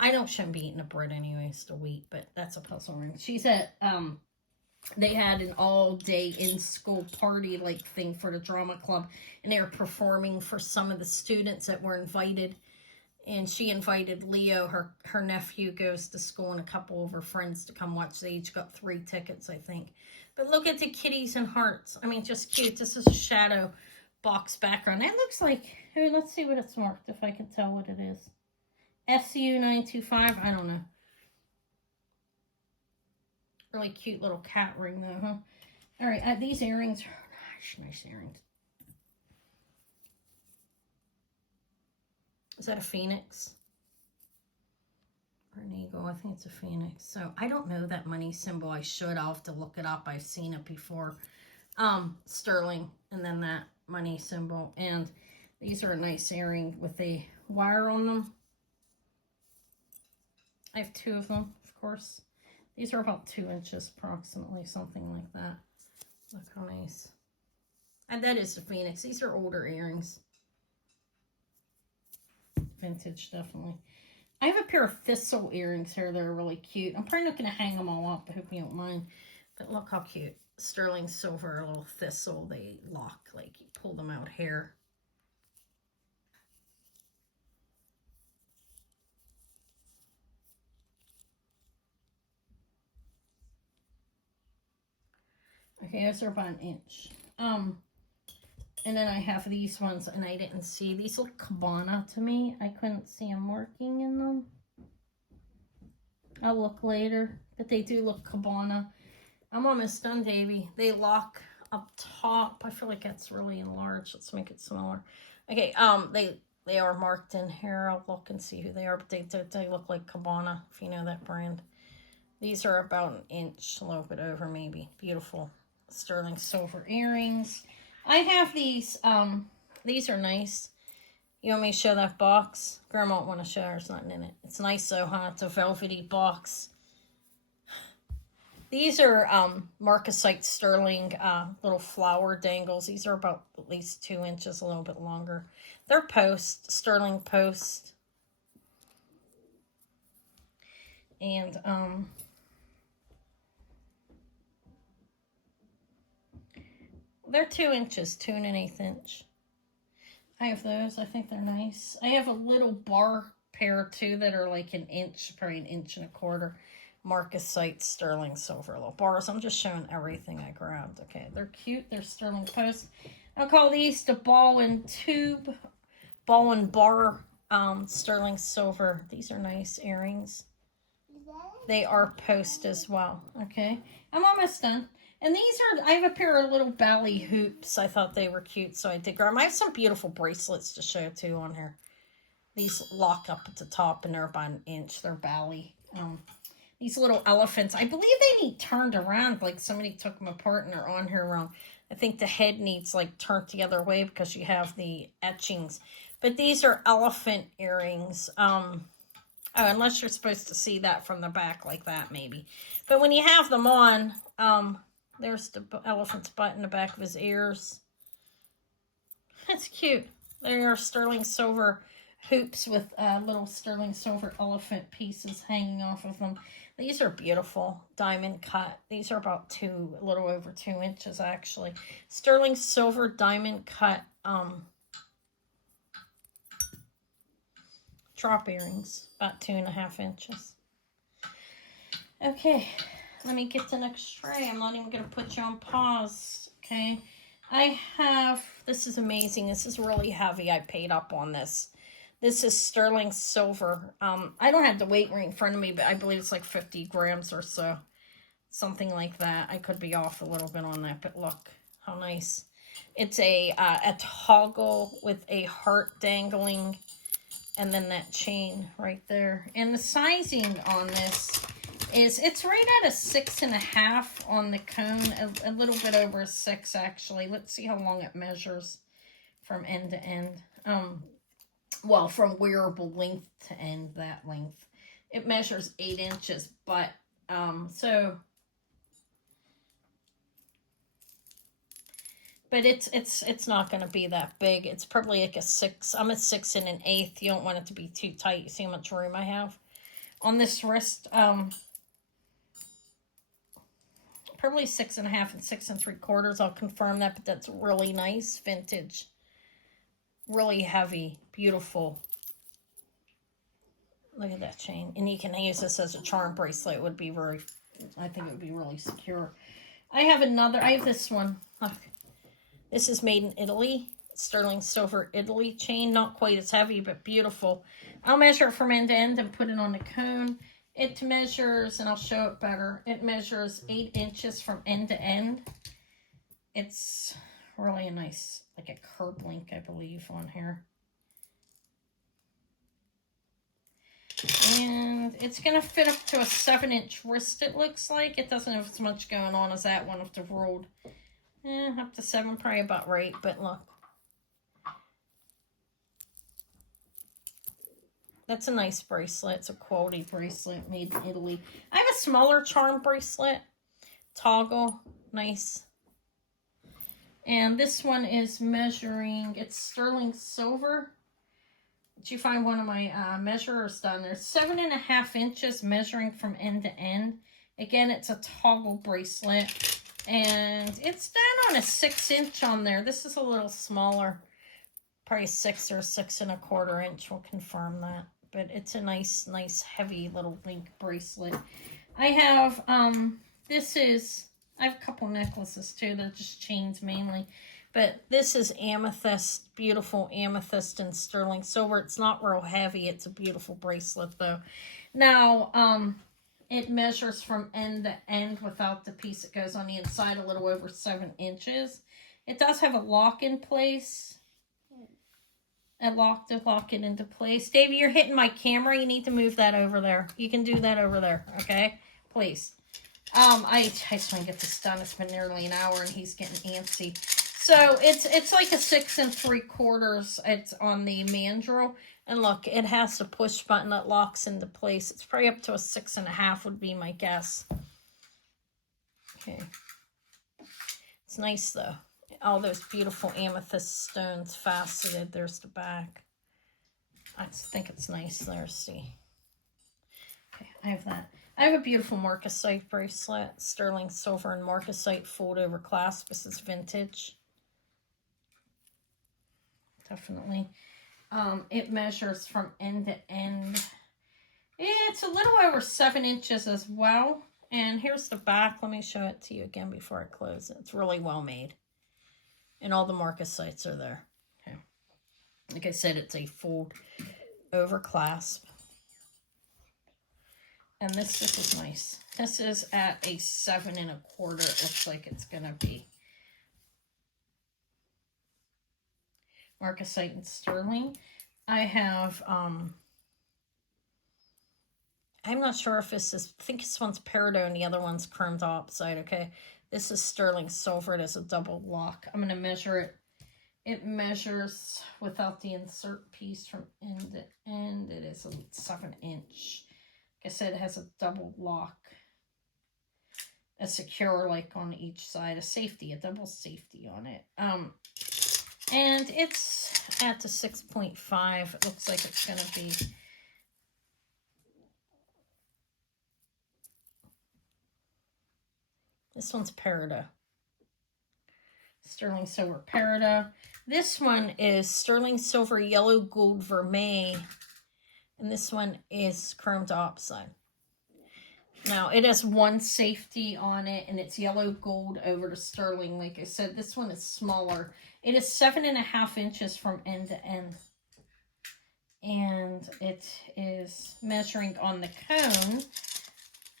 I shouldn't be eating the bread anyway, it's the wheat, but that's a puzzle ring. She's at, they had an all-day in-school party like thing for the drama club, and they were performing for some of the students that were invited. And she invited Leo, her nephew goes to school, and a couple of her friends to come watch. They each got 3 tickets, I think. But look at the kitties and hearts. I mean, just cute. This is a shadow box background. It looks like, here, let's see what it's marked, if I can tell what it is. FCU 925, I don't know. Really cute little cat ring, though, huh? All right, these earrings are nice earrings. Is that a phoenix? Or an eagle? I think it's a phoenix. So I don't know that money symbol. I should. I'll have to look it up. I've seen it before. Sterling, and then that money symbol. And these are a nice earring with a wire on them. I have 2 of them, of course. These are about 2 inches approximately, something like that. Look how nice. And that is the phoenix. These are older earrings. Vintage, definitely. I have a pair of thistle earrings here that are really cute. I'm probably not going to hang them all up. I hope you don't mind. But look how cute. Sterling silver, a little thistle. They lock, like you pull them out here. Okay, those are about 1 inch. And then I have these ones, and I didn't see. These look cabana to me. I couldn't see them working in them. I'll look later, but they do look cabana. I'm almost done, baby. They lock up top. I feel like that's really enlarged. Let's make it smaller. Okay, they are marked in here. I'll look and see who they are, but they look like cabana, if you know that brand. These are about 1 inch, a little bit over maybe. Beautiful sterling silver earrings. I have these are nice. You want me to show that box? Grandma won't want to show her, there's nothing in it. It's nice though, huh? It's a velvety box. These are marcasite sterling little flower dangles. These are about at least 2 inches, a little bit longer. They're post, sterling post. And they're 2 inches, 2 1/8 inch. I have those. I think they're nice. I have a little bar pair too that are like 1 inch, probably 1 1/4 inch. Marcasite sterling silver little bars. I'm just showing everything I grabbed. Okay, they're cute. They're sterling post. I'll call these the ball and tube, ball and bar sterling silver. These are nice earrings. They are post as well. Okay, I'm almost done. And these are, I have a pair of little belly hoops. I thought they were cute, so I did grab them. I have some beautiful bracelets to show too on here. These lock up at the top and they're about 1 inch. They're belly. These little elephants, I believe they need turned around, like somebody took them apart and they're on here wrong. I think the head needs like turned the other way because you have the etchings. But these are elephant earrings. Oh, unless you're supposed to see that from the back like that, maybe. But when you have them on, there's the elephant's butt in the back of his ears. That's cute. They are sterling silver hoops with little sterling silver elephant pieces hanging off of them. These are beautiful. Diamond cut. These are about a little over 2 inches actually. Sterling silver diamond cut drop earrings. About 2 1/2 inches. Okay, let me get the next tray. I'm not even going to put you on pause. Okay, I have, this is amazing. This is really heavy. I paid up on this. This is sterling silver. I don't have the weight right in front of me, but I believe it's like 50 grams or so. Something like that. I could be off a little bit on that, but look how nice. It's a toggle with a heart dangling, and then that chain right there. And the sizing on this is, it's right at a 6.5 on the cone, a little bit over a 6 actually. Let's see how long it measures from end to end. Well, from wearable length to end, that length. It measures 8 inches, but but it's not going to be that big. It's probably like a 6. I'm a 6 1/8. You don't want it to be too tight. You see how much room I have on this wrist. Probably 6.5 and 6 3/4. I'll confirm that, but that's really nice, vintage, really heavy, beautiful. Look at that chain, and you can use this as a charm bracelet. It would be very, I think it would be really secure. I have another. I have this one. Look. This is made in Italy. Sterling silver Italy chain. Not quite as heavy, but beautiful. I'll measure it from end to end and put it on the cone. It measures, and I'll show it better, it measures 8 inches from end to end. It's really a nice, like a curb link, I believe, on here. And it's going to fit up to a 7-inch wrist, it looks like. It doesn't have as much going on as that one if the rolled. Up to 7, probably about right, but look. That's a nice bracelet. It's a quality bracelet made in Italy. I have a smaller charm bracelet. Toggle. Nice. And this one is measuring, it's sterling silver. Did you find one of my measurers down there? 7.5 inches measuring from end to end. Again, it's a toggle bracelet. And it's down on a 6-inch on there. This is a little smaller. Probably 6 or 6 1/4 inch. We'll confirm that. But it's a nice, heavy little link bracelet. I have, I have a couple necklaces too. They're just chains mainly. But this is amethyst, beautiful amethyst and sterling silver. It's not real heavy. It's a beautiful bracelet though. Now, it measures from end to end without the piece that goes on the inside, a little over 7 inches. It does have a lock in place. A lock to lock it into place. Davey, you're hitting my camera. You need to move that over there. You can do that over there, okay? Please. I just want to get this done. It's been nearly an hour and he's getting antsy. So it's like a 6 3/4. It's on the mandrel. And look, it has the push button that locks into place. It's probably up to a 6.5 would be my guess. Okay. It's nice though. All those beautiful amethyst stones faceted. There's the back. I think it's nice there. See. Okay, I have that. I have a beautiful marcasite bracelet. Sterling silver and marcasite fold over clasp. This is vintage. Definitely. It measures from end to end. It's a little over 7 inches as well. And here's the back. Let me show it to you again before I close it. It's really well made. And all the marcasites are there. Okay. Like I said, it's a fold over clasp. And this is nice. This is at a 7 1/4. It looks like it's going to be. Marcasite and sterling. I have, I'm not sure if this is, I think this one's peridot and the other one's chromed opsite, okay? This is sterling silver. It has a double lock. I'm going to measure it. It measures without the insert piece from end to end. It is a 7-inch. Like I said, it has a double lock. A secure, like on each side. A double safety on it. And it's at the 6.5. It looks like it's going to be. This one's peridot. Sterling silver peridot. This one is sterling silver yellow gold vermeil. And this one is chromed opsite. Now, it has one safety on it, and it's yellow gold over to sterling. Like I said, this one is smaller. It is 7.5 inches from end to end. And it is measuring on the cone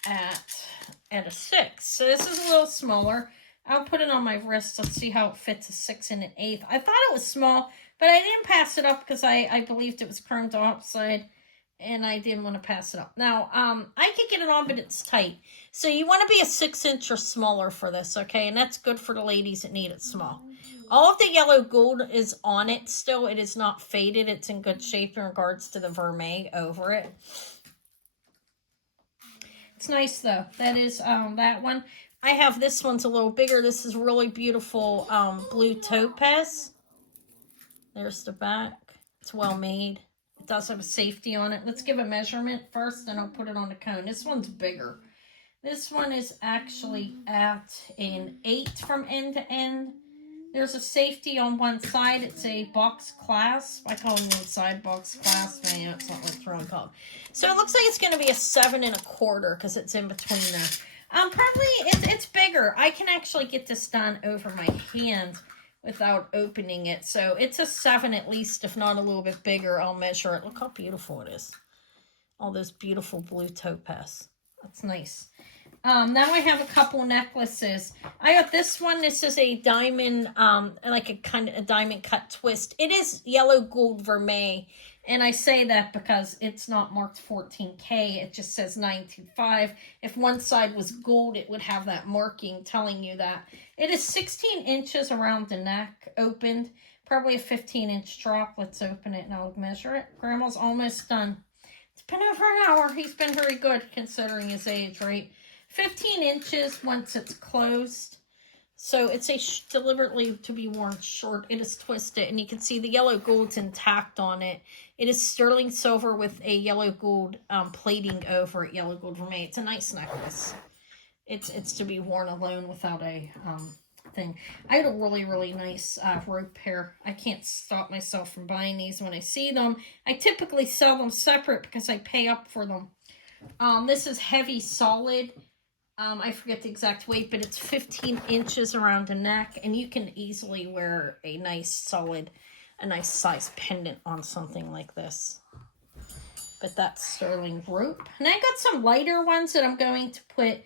at a 6. So this is a little smaller. I'll put it on my wrist. Let's see how it fits a 6 and an 1/8. I thought it was small, but I didn't pass it up because I believed it was chromed offside. And I didn't want to pass it up. Now, I could get it on, but it's tight. So you want to be a 6 inch or smaller for this, okay? And that's good for the ladies that need it small. All of the yellow gold is on it still. It is not faded. It's in good shape in regards to the vermeil over it. It's nice, though. That is that one. I have this one's a little bigger. This is really beautiful blue topaz. There's the back. It's well made. Does have a safety on it. Let's give a measurement first, and I'll put it on the cone. This one's bigger. This one is actually at an 8 from end to end. There's a safety on one side. It's a box clasp. I call them inside box clasp. I know it's not what it's really called. So it looks like it's going to be a 7 1/4 because it's in between there. Probably it's bigger. I can actually get this done over my hand without opening it. So it's a 7 at least, if not a little bit bigger. I'll measure it. Look how beautiful it is. All those beautiful blue topaz. That's nice. Now I have a couple necklaces. I got this one. This is a diamond, like a kind of a diamond cut twist. It is yellow gold vermeil. And I say that because it's not marked 14K. It just says 925. If one side was gold, it would have that marking telling you that. It is 16 inches around the neck, opened. Probably a 15-inch drop. Let's open it and I'll measure it. Grandma's almost done. It's been over an hour. He's been very good considering his age, right? 15 inches once it's closed. So it's a deliberately to be worn short. It is twisted, and you can see the yellow gold's intact on it. It is sterling silver with a yellow gold plating over it, yellow gold vermeil. It's a nice necklace. It's to be worn alone without a thing. I had a really, really nice rope pair. I can't stop myself from buying these when I see them. I typically sell them separate because I pay up for them. This is heavy solid. I forget the exact weight, but it's 15 inches around the neck, and you can easily wear a nice size pendant on something like this. But that's sterling rope. And I got some lighter ones that I'm going to put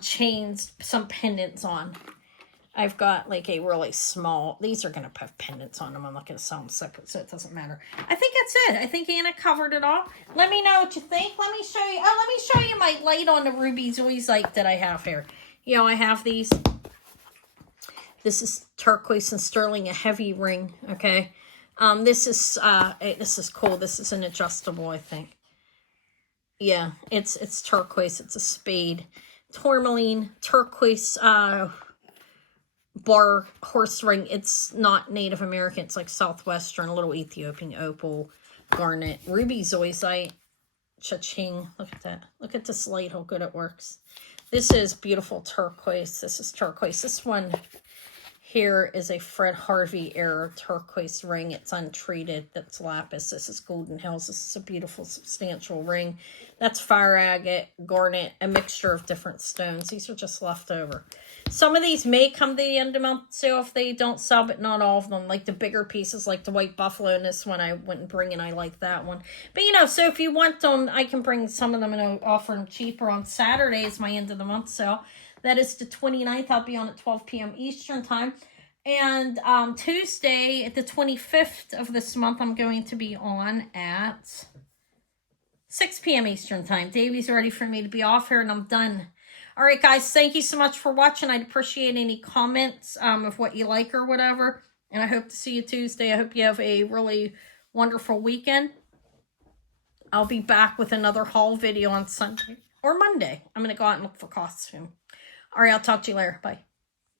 chains, some pendants on. I've got like a really small, these are going to have pendants on them. I'm not going to sell them separate, so it doesn't matter. I think that's it. I think Anna covered it all. Let me know what you think. Let me show you. Oh, let me show you my light on the ruby zoisite that I have here. You know, I have these. This is turquoise and sterling, a heavy ring. Okay. This is cool. This is an adjustable, I think. Yeah, it's turquoise. It's a spade. Tourmaline, turquoise, bar horse ring. It's not Native American. It's like Southwestern, a little Ethiopian opal, garnet, ruby zoisite, cha-ching. Look at that. Look at this light, how good it works. This is beautiful turquoise. This is turquoise. This one here is a Fred Harvey era turquoise ring. It's untreated. That's lapis. This is Golden Hills. This is a beautiful, substantial ring. That's fire agate, garnet, a mixture of different stones. These are just left over. Some of these may come to the end of the month sale if they don't sell, but not all of them. Like the bigger pieces, like the white buffalo, and this one I wouldn't bring, and I like that one. But, you know, so if you want them, I can bring some of them and I'll offer them cheaper. On Saturday is my end of the month sale. That is the 29th. I'll be on at 12 p.m. Eastern time. And Tuesday, at the 25th of this month, I'm going to be on at 6 p.m. Eastern time. Davey's ready for me to be off here, and I'm done. All right, guys, thank you so much for watching. I'd appreciate any comments of what you like or whatever. And I hope to see you Tuesday. I hope you have a really wonderful weekend. I'll be back with another haul video on Sunday or Monday. I'm going to go out and look for costume. All right, I'll talk to you later. Bye.